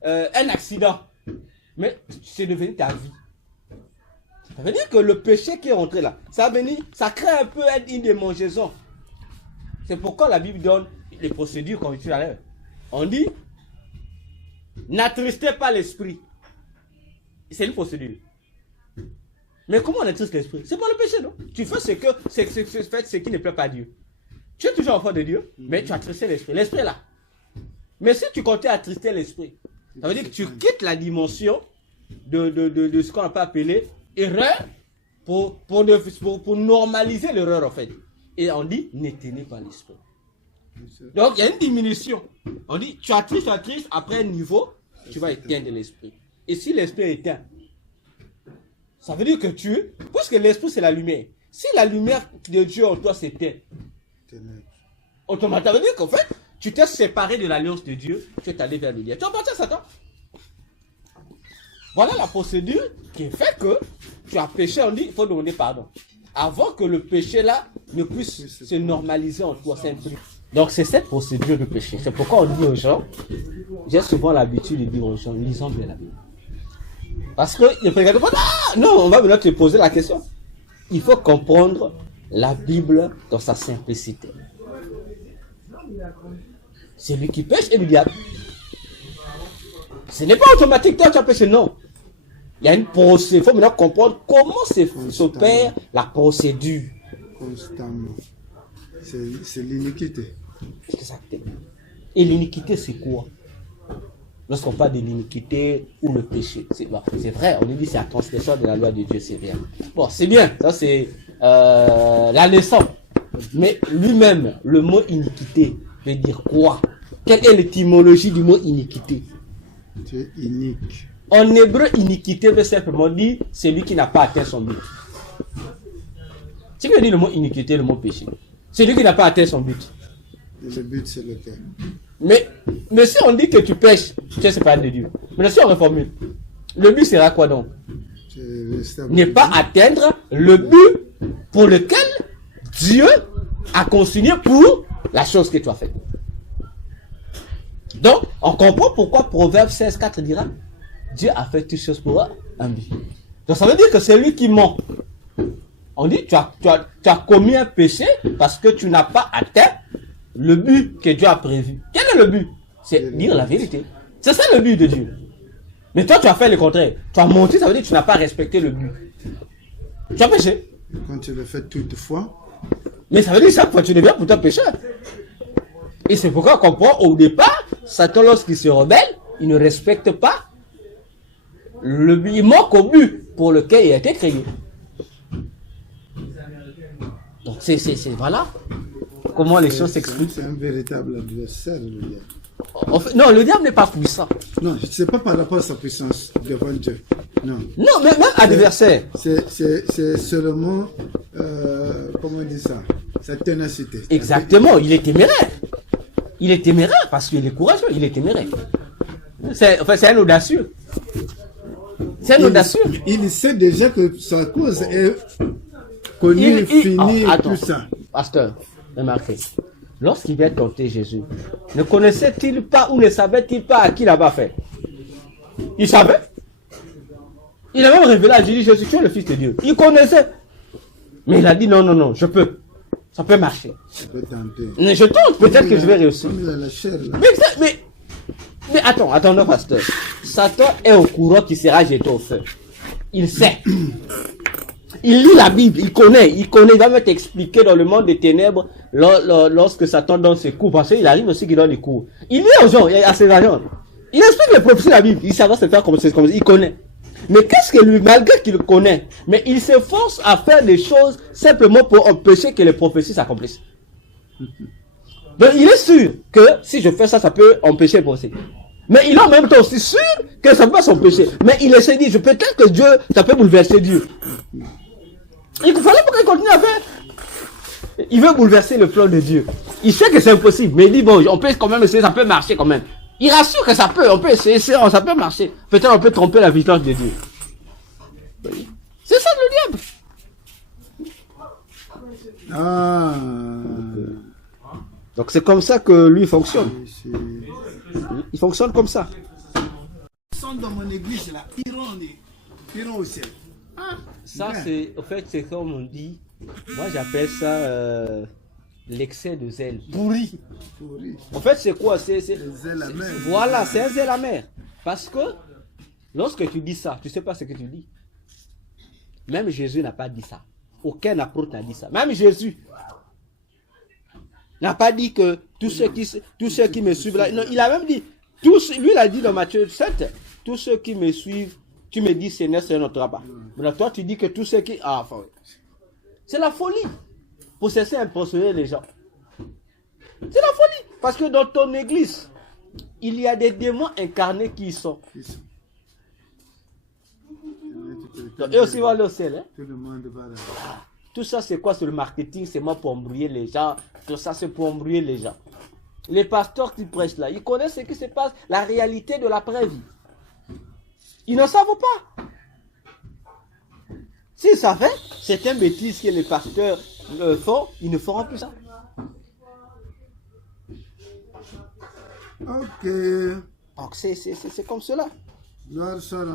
un accident, mais c'est devenu ta vie. Ça veut dire que le péché qui est entré là, ça crée un peu une démangeaison. C'est pourquoi la Bible donne les procédures qu'on utilise à l'heure. On dit, n'attristez pas l'esprit. C'est une procédure. Mais comment on attriste l'esprit? C'est pas le péché, non? Tu fais ce qui ne plaît pas à Dieu. Tu es toujours enfant de Dieu, mais tu as attristé l'esprit. L'esprit est là. Mais si tu continues à attrister l'esprit, ça veut dire que tu quittes la dimension de ce qu'on peut appeler erreur pour normaliser l'erreur en fait. Et on dit, n'éteignez pas l'esprit. Donc il y a une diminution. On dit, tu attristes, après un niveau, tu vas éteindre l'esprit. Et si l'esprit est éteint, ça veut dire que puisque l'esprit c'est la lumière, si la lumière de Dieu en toi s'éteint, automatiquement, ça veut dire qu'en fait, tu t'es séparé de l'alliance de Dieu, tu es allé vers le diable. Tu appartiens à Satan. Voilà la procédure qui fait que tu as péché, on dit, il faut demander pardon. Avant que le péché là ne puisse se normaliser en toi. Donc c'est cette procédure de péché. C'est pourquoi on dit aux gens, j'ai souvent l'habitude de dire aux gens, lisons bien la Bible. Parce que il ne pas, non, on va maintenant te poser la question. Il faut comprendre la Bible dans sa simplicité. C'est lui qui pêche et le diable. Ce n'est pas automatique, toi tu as péché, non. Il y a une procédure, il faut maintenant comprendre comment s'opère la procédure. Constamment. C'est l'iniquité. Exactement. Et l'iniquité, c'est quoi? Lorsqu'on parle de l'iniquité ou le péché, c'est vrai, on dit c'est la transgression de la loi de Dieu, c'est rien. Bon, c'est bien, ça c'est la leçon. Mais lui-même, le mot iniquité veut dire quoi? Quelle est l'étymologie du mot iniquité? Tu es inique. En hébreu, iniquité veut simplement dire celui qui n'a pas atteint son but. Si tu veux dire le mot iniquité, le mot péché, celui qui n'a pas atteint son but. Et le but, c'est lequel? Mais si on dit que tu pêches, tu es séparé de Dieu. Mais si on reformule, le but sera quoi donc? Ne pas atteindre le but pour lequel Dieu a consigné pour la chose que tu as faite. Donc, on comprend pourquoi Proverbe 16,4 dira Dieu a fait toutes choses pour un but. Donc, ça veut dire que c'est lui qui ment. On dit tu as commis un péché parce que tu n'as pas atteint le but que Dieu a prévu. Quel est le but? C'est dire la vérité. C'est ça le but de Dieu. Mais toi, tu as fait le contraire. Tu as menti, ça veut dire que tu n'as pas respecté le but. Tu as péché. Quand tu le fais toutefois. Mais ça veut dire que chaque fois tu deviens pourtant pécheur. Et c'est pourquoi on comprend au départ, Satan lorsqu'il se rebelle, il ne respecte pas le but, il manque au but. pour lequel il a été créé. Donc voilà comment les choses s'expliquent. C'est un véritable adversaire, le diable. En fait, non, le diable n'est pas puissant. Non, c'est pas par rapport à sa puissance devant Dieu. Non. Non, même adversaire. C'est seulement, comment on dit ça, sa ténacité. Exactement, il est téméraire. Il est téméraire parce qu'il est courageux, il est téméraire. C'est un audacieux. C'est un audacieux. Il sait déjà que sa cause est connue, finie, tout ça. Pasteur, remarquez. Lorsqu'il vient tenter Jésus, ne connaissait-il pas ou ne savait-il pas à qui il avait fait? Il savait. Il a même révélé à Jésus, Jésus, tu es le Fils de Dieu. Il connaissait. Mais il a dit non, je peux. Ça peut marcher. Je peux tenter. Mais je tente, peut-être que je vais réussir. Il a la chair, là. Mais attends, non, pasteur. Satan est au courant qu'il sera jeté au feu. Il sait. Il lit la Bible, il connaît, il va même t'expliquer dans le monde des ténèbres lorsque Satan donne ses cours, parce qu'il arrive aussi qu'il donne des cours. Il lit aux gens, à ses agents. Il explique les prophéties de la Bible, il savait se faire comme ça, il connaît. Mais qu'est-ce que lui, malgré qu'il connaît, mais il s'efforce à faire des choses simplement pour empêcher que les prophéties s'accomplissent. Donc il est sûr que si je fais ça, ça peut empêcher les prophéties. Mais il est en même temps aussi sûr que ça peut s'empêcher. Mais il essaie de dire, peut-être que Dieu, ça peut bouleverser Dieu. Il fallait pas qu'il continue à faire. Il veut bouleverser le plan de Dieu. Il sait que c'est impossible, mais il dit bon, on peut quand même essayer, ça peut marcher quand même. Il rassure que ça peut, on peut essayer, ça peut marcher. Peut-être on peut tromper la vigilance de Dieu. C'est ça le diable. Ah. Donc c'est comme ça que lui fonctionne. Il fonctionne comme ça. Ils sont dans mon église là, iront au ciel. Ça, c'est, en fait, c'est comme on dit, moi j'appelle ça l'excès de zèle. Pourri. En fait, c'est quoi? C'est zèle amer. Voilà, c'est un zèle amer. Parce que lorsque tu dis ça, tu ne sais pas ce que tu dis. Même Jésus n'a pas dit ça. Aucun apôtre n'a dit ça. Même Jésus n'a pas dit que tous ceux qui me suivent là. Non, il a même dit, lui il a dit dans Matthieu 7, tous ceux qui me suivent, tu me dis Seigneur, c'est notre rabat. Mais toi, tu dis que tous ceux qui... Ah, enfin, c'est la folie. Pour cesser d'impressionner les gens. C'est la folie. Parce que dans ton église, il y a des démons incarnés qui y sont. Donc, eux aussi vont aller au ciel. Hein? Tout le monde va là. Tout ça, c'est quoi? C'est le marketing, c'est moi pour embrouiller les gens. Tout ça, c'est pour embrouiller les gens. Les pasteurs qui prêchent là, ils connaissent ce qui se passe, la réalité de l'après-vie. Ils ne savent pas. S'ils savaient, certaines bêtises que les pasteurs font, ils ne feront plus ça. Ok. Donc c'est comme cela. Gloire soit